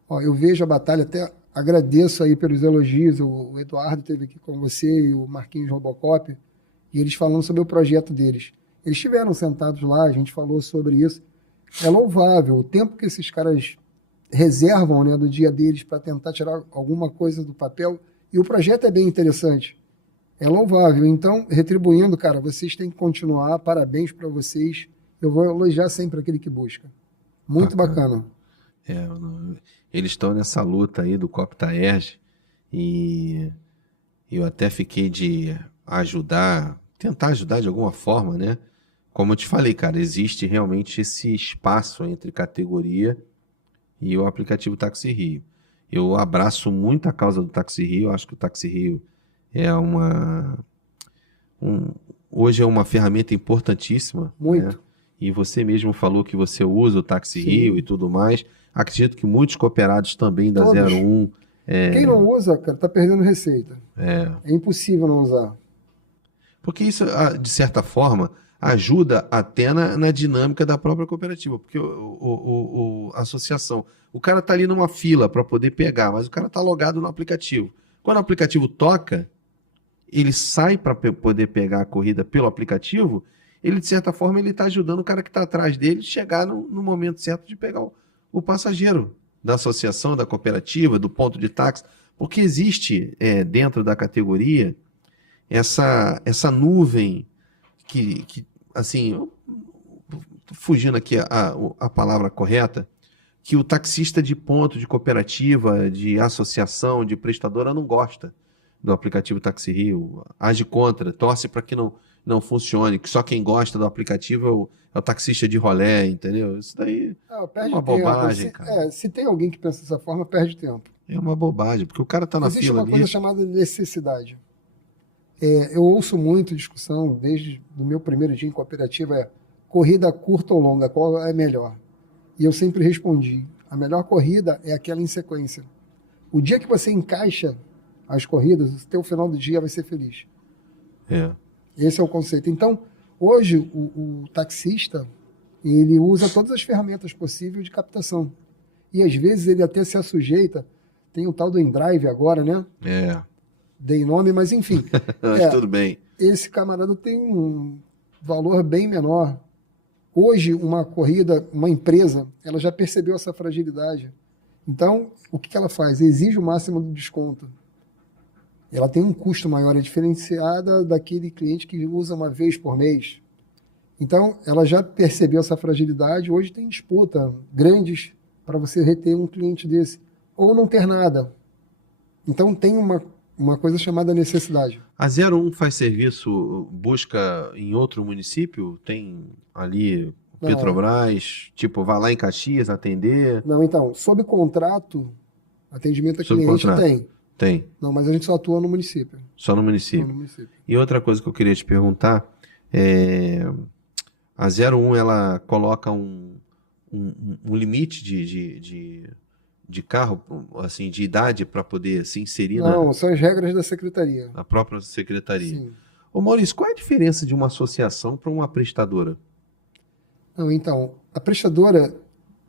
Ó, eu vejo a batalha, até agradeço aí pelos elogios, o Eduardo esteve aqui com você e o Marquinhos Robocop, e eles falando sobre o projeto deles. Eles estiveram sentados lá, a gente falou sobre isso. É louvável o tempo que esses caras reservam, né, do dia deles para tentar tirar alguma coisa do papel, e o projeto é bem interessante. É louvável. Então, retribuindo, cara, vocês têm que continuar, parabéns para vocês. Eu vou elogiar sempre aquele que busca. Muito Bacana. bacana. É, eles estão nessa luta aí do Coptaerj e eu até fiquei de ajudar, tentar ajudar de alguma forma, né? Como eu te falei, cara, existe realmente esse espaço entre categoria e o aplicativo Táxi Rio. Eu abraço muito a causa do Táxi Rio, eu acho que o Táxi Rio é um- hoje é uma ferramenta importantíssima, né? Muito. E você mesmo falou que você usa o Táxi Rio e Sim. tudo mais. Acredito que muitos cooperados também da Zero Todos. Um. Quem não usa, cara, tá perdendo receita. é, É impossível não usar. Porque isso, de certa forma, ajuda até na dinâmica da própria cooperativa. Porque a associação, o cara está ali numa fila para poder pegar, mas o cara está logado no aplicativo. Quando o aplicativo toca, ele sai para poder pegar a corrida pelo aplicativo, ele, de certa forma, ele está ajudando o cara que está atrás dele chegar no momento certo de pegar o passageiro da associação, da cooperativa, do ponto de táxi. Porque existe, dentro da categoria essa nuvem assim, fugindo aqui a palavra correta, que o taxista de ponto, de cooperativa, de associação, de prestadora não gosta do aplicativo Táxi Rio, age contra, torce para que não funcione, que só quem gosta do aplicativo é o taxista de rolé, entendeu? Isso daí Ah, é perde uma tempo. bobagem, cara. Se tem alguém que pensa dessa forma, perde tempo. É uma bobagem, porque o cara tá na Existe fila uma coisa ali. chamada necessidade. Eu ouço muito discussão, desde o meu primeiro dia em cooperativa, corrida curta ou longa, qual é melhor? E eu sempre respondi, a melhor corrida é aquela em sequência. O dia que você encaixa as corridas, o teu final do dia vai ser feliz. É. Esse é o conceito. Então, hoje, o taxista, ele usa todas as ferramentas possíveis de captação. E às vezes ele até se assujeita, tem o tal do InDrive agora, né? É. Dei nome, mas enfim. Mas É, tudo bem. esse camarada tem um valor bem menor. Hoje, uma corrida, uma empresa, ela já percebeu essa fragilidade. Então, o que ela faz? Exige o máximo do desconto. Ela tem um custo maior, é diferenciada daquele cliente que usa uma vez por mês. Então, ela já percebeu essa fragilidade. Hoje tem disputa grandes para você reter um cliente desse. Ou não ter nada. Então, tem uma coisa chamada necessidade. A 01 faz serviço, busca em outro município? Tem ali Não, Petrobras, tipo, vai lá em Caxias atender, não, então, sob contrato, atendimento a sob cliente contrato? tem. Tem, Não, mas a gente só atua no município. só no Só no município. município. E outra coisa que eu queria te perguntar é, A 01 ela coloca um limite de carro, assim, de idade para poder se inserir Não, são as regras da secretaria. na própria secretaria. Sim. Ô Maurício, qual é a diferença de uma associação para uma prestadora? Não, então, a prestadora,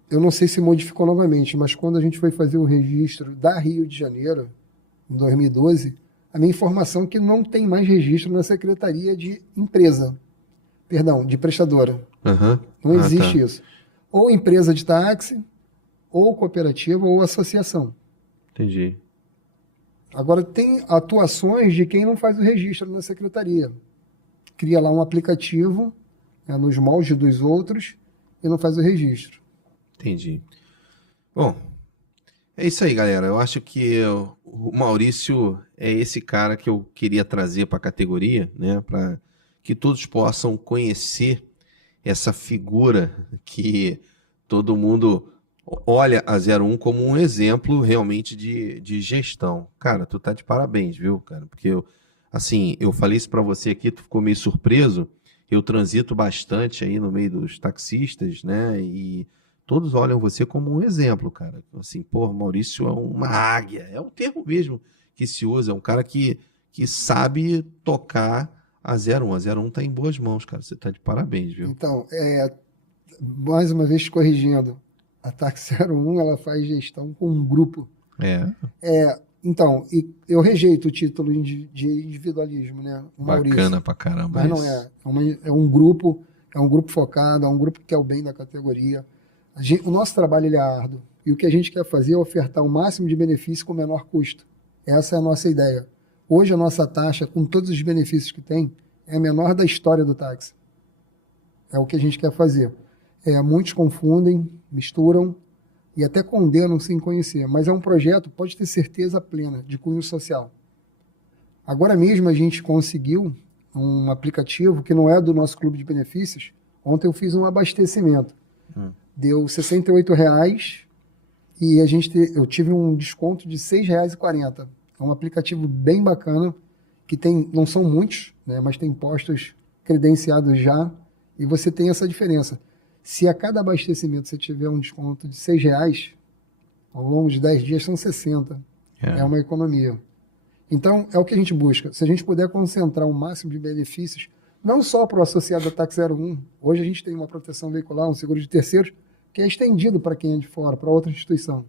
eu não sei se modificou novamente, mas quando a gente foi fazer o registro da Rio de Janeiro, em 2012, a minha informação é que não tem mais registro na Secretaria de Empresa, perdão, de prestadora. Aham. Não Ah, existe tá. isso. Ou empresa de táxi, ou cooperativa, ou associação. Entendi. Agora, tem atuações de quem não faz o registro na Secretaria. Cria lá um aplicativo, nos moldes dos outros, e não faz o registro. Entendi. Bom, é isso aí, galera. Eu acho que o Maurício é esse cara que eu queria trazer para a categoria, né? Para que todos possam conhecer essa figura que todo mundo olha a 01 como um exemplo realmente de gestão. Cara, tu tá de parabéns, viu, cara? Porque assim, eu falei isso para você aqui, tu ficou meio surpreso. Eu transito bastante aí no meio dos taxistas, né? E todos olham você como um exemplo, cara. Assim, pô, Maurício é uma águia. É um termo mesmo que se usa. É um cara que sabe tocar a 01. A 01 tá em boas mãos, cara. Você tá de parabéns, viu? Então, mais uma vez corrigindo, a Táxi 01 ela faz gestão com um grupo. É, Então, eu rejeito o título de individualismo, né? O Maurício. bacana pra caramba Mas não isso. é. É um grupo focado, é um grupo que quer o bem da categoria. O nosso trabalho ele é árduo. E o que a gente quer fazer é ofertar o máximo de benefício com o menor custo. Essa é a nossa ideia. Hoje a nossa taxa, com todos os benefícios que tem, é a menor da história do táxi. É o que a gente quer fazer. Muitos confundem, misturam e até condenam sem conhecer. Mas é um projeto, pode ter certeza plena, de cunho social. Agora mesmo a gente conseguiu um aplicativo que não é do nosso clube de benefícios. Ontem eu fiz um abastecimento. Deu R$ 68,00 e eu tive um desconto de R$ 6,40. É um aplicativo bem bacana, que não são muitos, né, mas tem postos credenciados já, e você tem essa diferença. Se a cada abastecimento você tiver um desconto de R$ 6,00, ao longo de 10 dias são 60. É uma economia. Então, é o que a gente busca. Se a gente puder concentrar o máximo de benefícios, não só para o associado da Táxi 01, hoje a gente tem uma proteção veicular, um seguro de terceiros, que é estendido para quem é de fora, para outra instituição.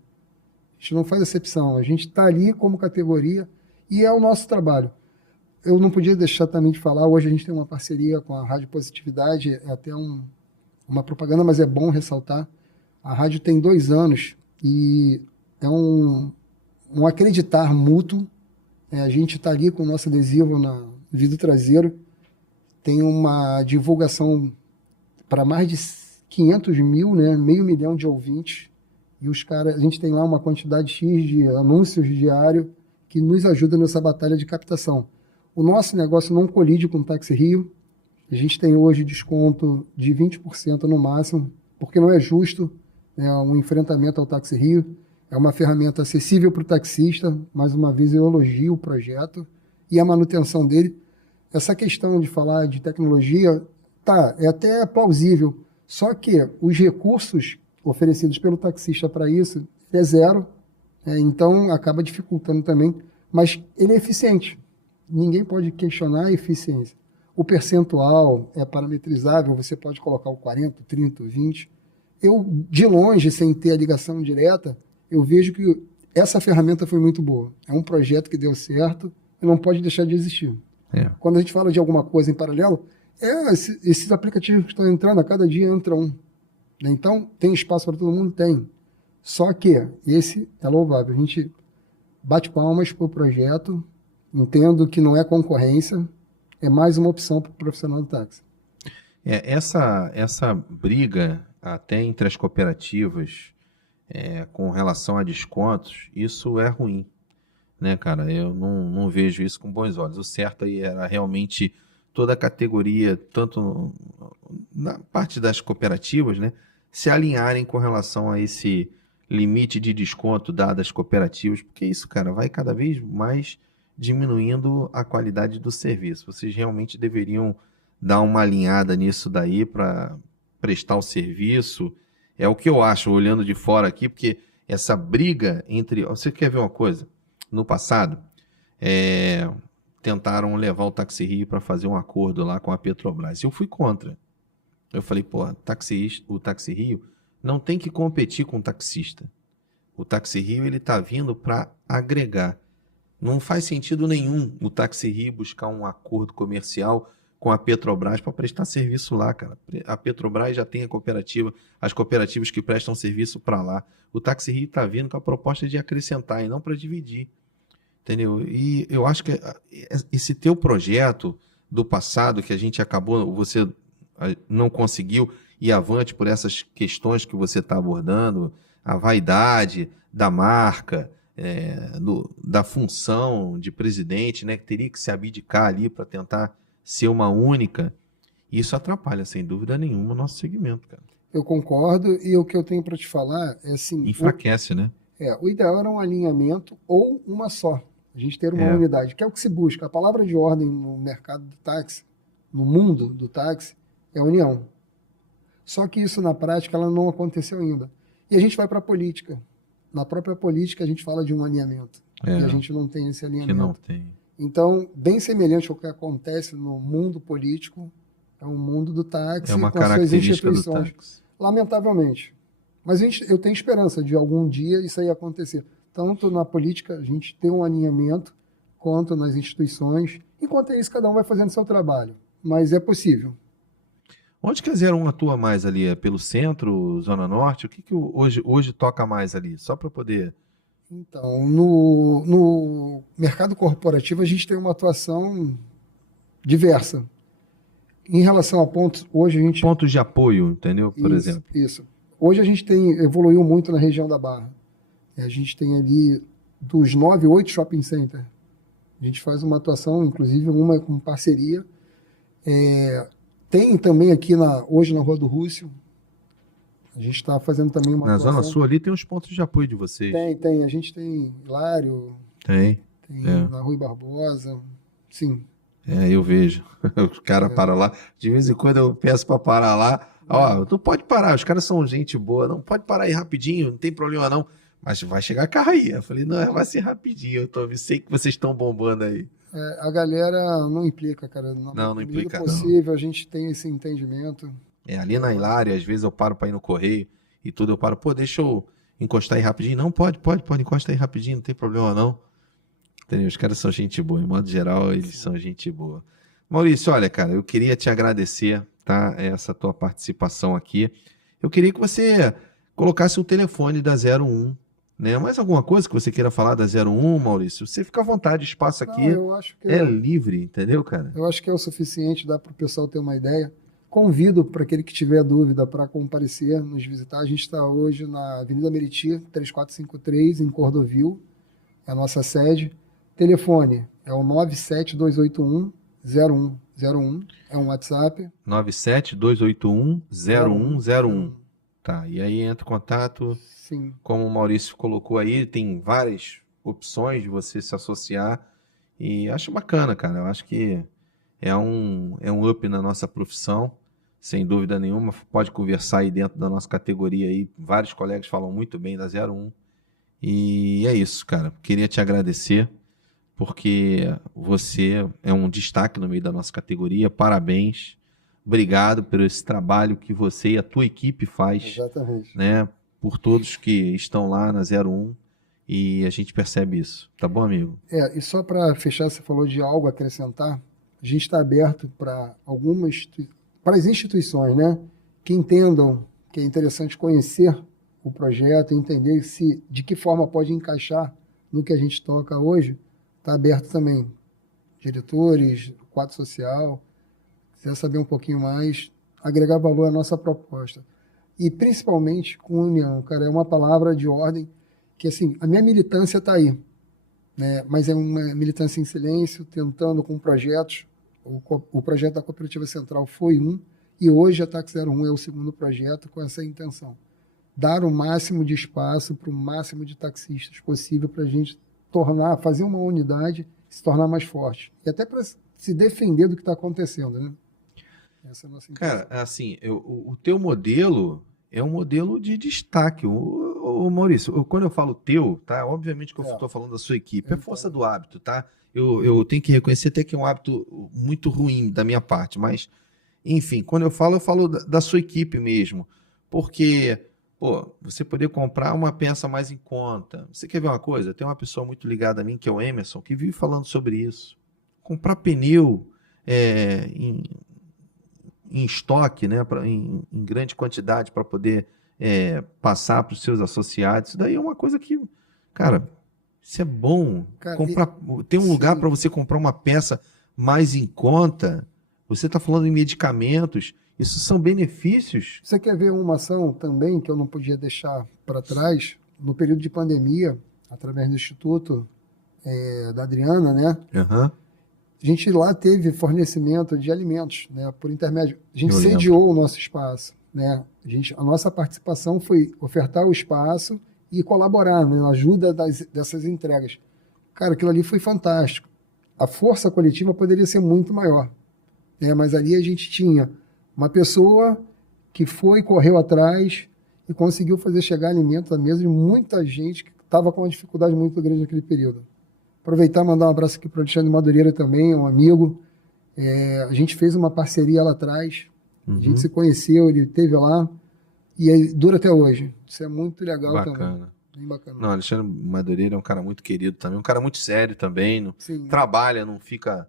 A gente não faz exceção, a gente está ali como categoria e é o nosso trabalho. Eu não podia deixar também de falar, hoje a gente tem uma parceria com a Rádio Positividade, é até uma propaganda, mas é bom ressaltar. A rádio tem 2 anos e é um acreditar mútuo. A gente está ali com o nosso adesivo no vidro traseiro, tem uma divulgação para mais de 500 mil, né, 500 mil de ouvintes, e a gente tem lá uma quantidade X de anúncios diários que nos ajuda nessa batalha de captação. O nosso negócio não colide com o Táxi Rio, a gente tem hoje desconto de 20% no máximo, porque não é justo, né, um enfrentamento ao Táxi Rio. É uma ferramenta acessível para o taxista. Mais uma vez, eu elogio o projeto e a manutenção dele. Essa questão de falar de tecnologia, é até plausível. Só que os recursos oferecidos pelo taxista para isso é zero, então acaba dificultando também. Mas ele é eficiente. Ninguém pode questionar a eficiência. O percentual é parametrizável, você pode colocar o 40, 30, 20. Eu, de longe, sem ter a ligação direta, eu vejo que essa ferramenta foi muito boa. É um projeto que deu certo e não pode deixar de existir. Quando a gente fala de alguma coisa em paralelo, esses aplicativos que estão entrando, a cada dia entra um. Então, tem espaço para todo mundo? Tem. Só que esse é louvável. A gente bate palmas para o projeto, entendo que não é concorrência, é mais uma opção para o profissional do táxi. Essa briga até entre as cooperativas com relação a descontos, isso é ruim, né, cara? Eu não vejo isso com bons olhos. O certo aí era realmente toda a categoria, tanto na parte das cooperativas, né, se alinharem com relação a esse limite de desconto dado às cooperativas, porque isso, cara, vai cada vez mais diminuindo a qualidade do serviço. Vocês realmente deveriam dar uma alinhada nisso daí para prestar o serviço. É o que eu acho, olhando de fora aqui, porque essa briga entre... Você quer ver uma coisa? No passado, é, tentaram levar o Táxi Rio para fazer um acordo lá com a Petrobras. Eu fui contra. Eu falei, pô, o Táxi Rio não tem que competir com o taxista. O Táxi Rio ele está vindo para agregar. Não faz sentido nenhum o Táxi Rio buscar um acordo comercial com a Petrobras para prestar serviço lá, cara. A Petrobras já tem a cooperativa, as cooperativas que prestam serviço para lá. O Táxi Rio está vindo com a proposta de acrescentar e não para dividir. Entendeu? E eu acho que esse teu projeto do passado, que a gente acabou, você não conseguiu ir avante por essas questões que você está abordando, a vaidade da marca, da função de presidente, né, que teria que se abdicar ali para tentar ser uma única, isso atrapalha, sem dúvida nenhuma, o nosso segmento, cara. Eu concordo, e o que eu tenho para te falar é assim... Enfraquece, né? O ideal era um alinhamento ou uma só. A gente ter uma unidade, que é o que se busca. A palavra de ordem no mercado do táxi, no mundo do táxi, é união. Só que isso, na prática, ela não aconteceu ainda. E a gente vai para a política. Na própria política, a gente fala de um alinhamento. E a gente não tem esse alinhamento. Que não tem. Então, bem semelhante ao que acontece no mundo político, é o mundo do táxi, É uma com as suas característica do instituições. táxi. Lamentavelmente. Mas eu tenho esperança de algum dia isso aí acontecer. Tanto na política, a gente ter um alinhamento, quanto nas instituições. Enquanto é isso, cada um vai fazendo seu trabalho. Mas é possível. Onde que a 01 atua mais ali? É pelo centro, Zona Norte? O que hoje toca mais ali? Só para poder... Então, no mercado corporativo, a gente tem uma atuação diversa. Em relação a pontos, hoje a gente... Pontos de apoio, entendeu? Por exemplo. Isso. Hoje a gente evoluiu muito na região da Barra. A gente tem ali dos 9, 8 shopping centers. A gente faz uma atuação, inclusive uma com parceria. Tem também aqui hoje na Rua do Rússio. A gente está fazendo também uma atuação. Na Zona Sul ali tem os pontos de apoio de vocês. Tem. A gente tem Hilário. Tem na Rui Barbosa. Sim. Eu vejo. Os caras param lá. De vez em quando eu peço para parar lá. Ó, não pode parar, os caras são gente boa. Não pode parar aí rapidinho, não tem problema não. Mas vai chegar carro aí. Eu falei, não, vai ser rapidinho. Eu sei que vocês estão bombando aí. A galera não implica, cara. Não implica, não. Possível, a gente tem esse entendimento. Ali na Hilária, às vezes eu paro para ir no correio e tudo, eu paro, pô, deixa eu encostar aí rapidinho. Não, pode, encosta aí rapidinho, não tem problema não. Entendeu? Os caras são gente boa, em modo geral, eles são gente boa. Maurício, olha, cara, eu queria te agradecer, tá? Essa tua participação aqui. Eu queria que você colocasse o telefone da 01, né? Mais alguma coisa que você queira falar da 01, Maurício? Você fica à vontade, o espaço aqui eu acho que é livre, entendeu, cara? Eu acho que é o suficiente, dá para o pessoal ter uma ideia. Convido para aquele que tiver dúvida para comparecer, nos visitar. A gente está hoje na Avenida Meriti, 3453, em Cordovil, é a nossa sede. Telefone é o 97281-0101, é um WhatsApp. 97281-0101. Tá, e aí entra em contato. Sim. Como o Maurício colocou aí, tem várias opções de você se associar e acho bacana, cara. Eu acho que é um up na nossa profissão, sem dúvida nenhuma. Pode conversar aí dentro da nossa categoria aí. Vários colegas falam muito bem da 01. E é isso, cara. Queria te agradecer, porque você é um destaque no meio da nossa categoria. Parabéns. Obrigado por esse trabalho que você e a tua equipe faz. Exatamente. Né, por todos que estão lá na 01, e a gente percebe isso. Tá bom, amigo? E só para fechar, você falou de algo a acrescentar. A gente está aberto para para as instituições, né, que entendam que é interessante conhecer o projeto, entender de que forma pode encaixar no que a gente toca hoje. Está aberto também. Diretores, quadro social, quiser saber um pouquinho mais, agregar valor à nossa proposta. E principalmente com união, cara, é uma palavra de ordem que, assim, a minha militância está aí, né? Mas é uma militância em silêncio, tentando com projetos. O projeto da Cooperativa Central foi e hoje a Táxi 01 é o segundo projeto com essa intenção. Dar o máximo de espaço para o máximo de taxistas possível para a gente fazer uma unidade, se tornar mais forte. E até para se defender do que está acontecendo, né? Essa é a nossa intenção. Cara, assim, o teu modelo é um modelo de destaque. O Maurício, quando eu falo teu, tá? Obviamente que eu É, estou falando da sua equipe. É eu força entendo. do hábito, tá? Eu tenho que reconhecer até que é um hábito muito ruim da minha parte, mas, enfim, quando eu falo da sua equipe mesmo. Porque, pô, você poder comprar uma peça mais em conta. Você quer ver uma coisa? Tem uma pessoa muito ligada a mim, que é o Emerson, que vive falando sobre isso. Comprar pneu em estoque, né, em grande quantidade para poder passar para os seus associados. Isso daí é uma coisa que, cara, isso é bom. Cara, Comprar, ter um lugar sim. para você comprar uma peça mais em conta. Você está falando em medicamentos. Isso são benefícios. Você quer ver uma ação também que eu não podia deixar para trás? No período de pandemia, através do Instituto da Adriana, né? Aham, A gente lá teve fornecimento de alimentos, né? Por intermédio. A gente eu lembro. sediou o nosso espaço, né? A nossa participação foi ofertar o espaço e colaborar, né, na ajuda dessas entregas. Cara, aquilo ali foi fantástico. A força coletiva poderia ser muito maior, né? Mas ali a gente tinha uma pessoa que foi, correu atrás e conseguiu fazer chegar alimento à mesa de muita gente que estava com uma dificuldade muito grande naquele período. Aproveitar e mandar um abraço aqui para o Alexandre Madureira também, um amigo. A gente fez uma parceria lá atrás, a gente Uhum, se conheceu, ele esteve lá e aí dura até hoje. Isso é muito legal também, bacana. bem bacana. Não, Alexandre Madureira é um cara muito querido também, um cara muito sério também, Sim, trabalha, não fica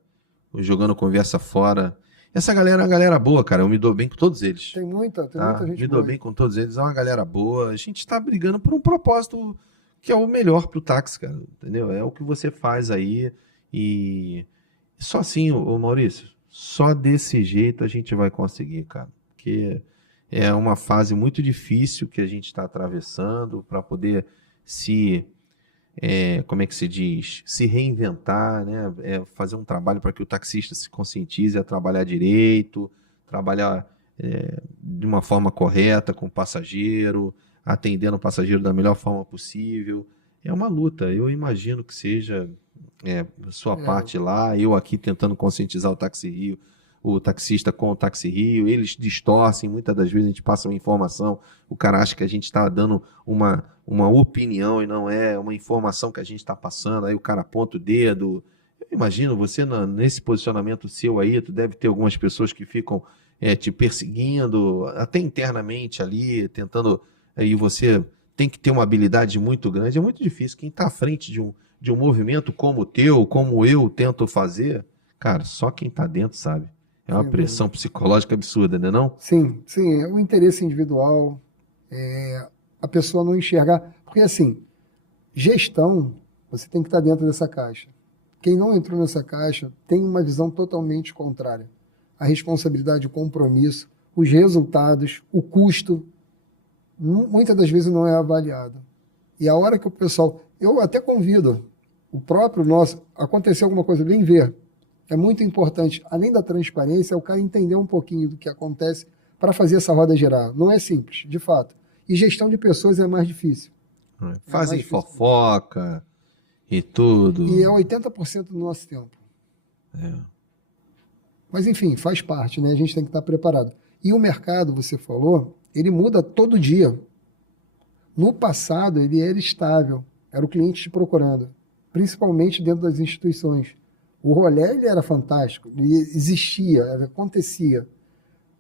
jogando conversa fora. Essa galera é uma galera boa, cara, eu me dou bem com todos eles, tem muita tá? gente Me dou boa bem aí. com todos eles, é uma galera boa. A gente tá brigando por um propósito que é o melhor pro táxi, cara, entendeu? É o que você faz aí e só assim, ô Maurício, só desse jeito a gente vai conseguir, cara, porque é uma fase muito difícil que a gente está atravessando para poder se como é que se diz, se reinventar, né? Fazer um trabalho para que o taxista se conscientize a trabalhar direito, trabalhar de uma forma correta com o passageiro, atendendo o passageiro da melhor forma possível. É uma luta, eu imagino que seja sua É, parte lá, eu aqui tentando conscientizar o Táxi Rio, o taxista com o Táxi Rio, eles distorcem, muitas das vezes a gente passa uma informação, o cara acha que a gente está dando uma opinião e não é uma informação que a gente está passando, aí o cara aponta o dedo. Eu imagino, você nesse posicionamento seu aí, tu deve ter algumas pessoas que ficam te perseguindo, até internamente ali, tentando, aí você tem que ter uma habilidade muito grande, é muito difícil. Quem está à frente de um movimento como o teu, como eu tento fazer, cara, só quem está dentro sabe. É uma sem dúvida. pressão psicológica absurda, né não? Sim, sim, é o interesse individual, a pessoa não enxergar. Porque, assim, gestão, você tem que estar dentro dessa caixa. Quem não entrou nessa caixa tem uma visão totalmente contrária. A responsabilidade, o compromisso, os resultados, o custo, muitas das vezes não é avaliado. E a hora que o pessoal. Eu até convido o próprio nosso. Aconteceu alguma coisa, vem ver. É muito importante, além da transparência, é o cara entender um pouquinho do que acontece para fazer essa roda girar. Não é simples, de fato. E gestão de pessoas é mais difícil. É mais Fazem difícil mesmo. fofoca e E é tudo. 80% do nosso tempo. Mas, enfim, faz parte, né? A gente tem que estar preparado. E o mercado, você falou, ele muda todo dia. No passado, ele era estável, era o cliente te procurando, principalmente dentro das instituições. O rolê ele era fantástico, ele existia, acontecia.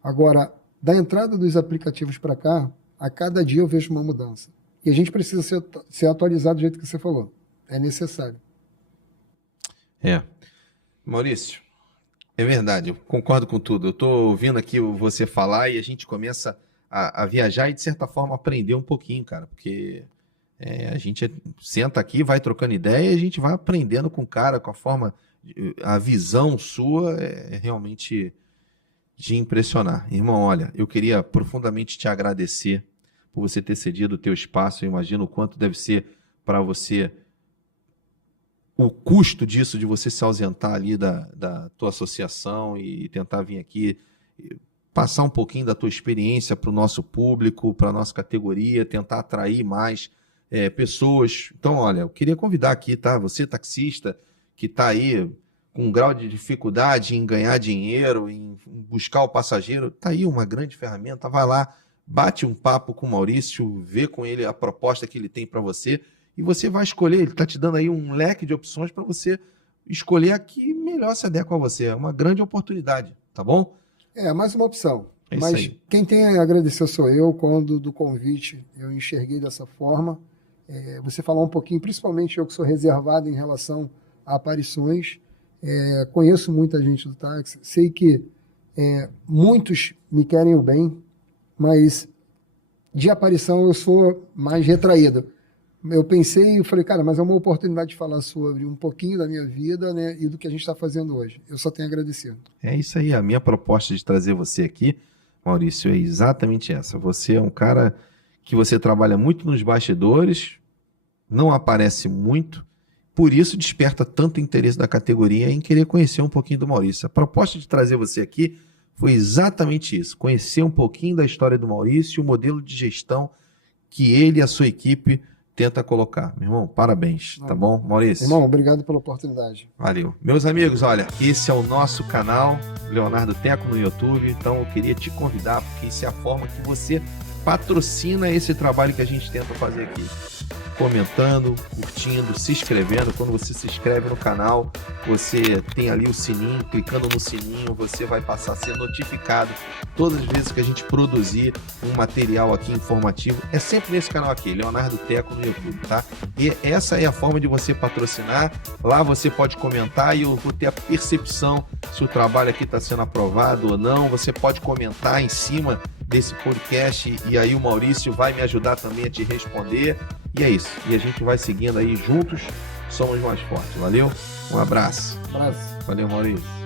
Agora, da entrada dos aplicativos para cá, a cada dia eu vejo uma mudança. E a gente precisa ser atualizado do jeito que você falou. É necessário. É. Maurício, é verdade, eu concordo com tudo. Eu estou ouvindo aqui você falar e a gente começa a viajar e, de certa forma, aprender um pouquinho, cara, porque a gente senta aqui, vai trocando ideia e a gente vai aprendendo com o cara, com a forma, a visão sua é realmente de impressionar. Irmão, olha, eu queria profundamente te agradecer por você ter cedido o teu espaço. Eu imagino o quanto deve ser para você o custo disso, de você se ausentar ali da tua associação e tentar vir aqui passar um pouquinho da tua experiência para o nosso público, para a nossa categoria, tentar atrair mais pessoas. Então, olha, eu queria convidar aqui, tá? Você, taxista, que está aí com um grau de dificuldade em ganhar dinheiro, em buscar o passageiro, tá aí uma grande ferramenta. Vai lá, bate um papo com o Maurício, vê com ele a proposta que ele tem para você e você vai escolher. Ele está te dando aí um leque de opções para você escolher a que melhor se adequa a você. É uma grande oportunidade, tá bom? Mais uma opção. É isso Mas aí. quem tem a agradecer sou eu, quando do convite eu enxerguei dessa forma. Você falar um pouquinho, principalmente eu que sou reservado em relação a aparições. Conheço muita gente do táxi, sei que muitos me querem o bem, mas de aparição eu sou mais retraído. Eu pensei e falei, cara, mas é uma oportunidade de falar sobre um pouquinho da minha vida, né, e do que a gente está fazendo hoje. Eu só tenho a agradecer. É isso aí, a minha proposta de trazer você aqui, Maurício, é exatamente essa. Você é um cara que você trabalha muito nos bastidores, não aparece muito, por isso desperta tanto interesse da categoria em querer conhecer um pouquinho do Maurício. A proposta de trazer você aqui foi exatamente isso, conhecer um pouquinho da história do Maurício, o modelo de gestão que ele e a sua equipe tenta colocar. Meu irmão, parabéns, tá bom, Maurício? Irmão, obrigado pela oportunidade. Valeu. Meus amigos, olha, esse é o nosso canal, Leonardo Teco no YouTube, então eu queria te convidar, porque isso é a forma que você patrocina esse trabalho que a gente tenta fazer aqui. Comentando, curtindo, se inscrevendo. Quando você se inscreve no canal, você tem ali o sininho, clicando no sininho, você vai passar a ser notificado todas as vezes que a gente produzir um material aqui informativo. É sempre nesse canal aqui, Leonardo Teco no YouTube, tá? E essa é a forma de você patrocinar. Lá você pode comentar e eu vou ter a percepção se o trabalho aqui está sendo aprovado ou não. Você pode comentar em cima desse podcast e aí o Maurício vai me ajudar também a te responder. E é isso. E a gente vai seguindo aí juntos. Somos mais fortes. Valeu? Um abraço. Um abraço. Valeu, Maurício.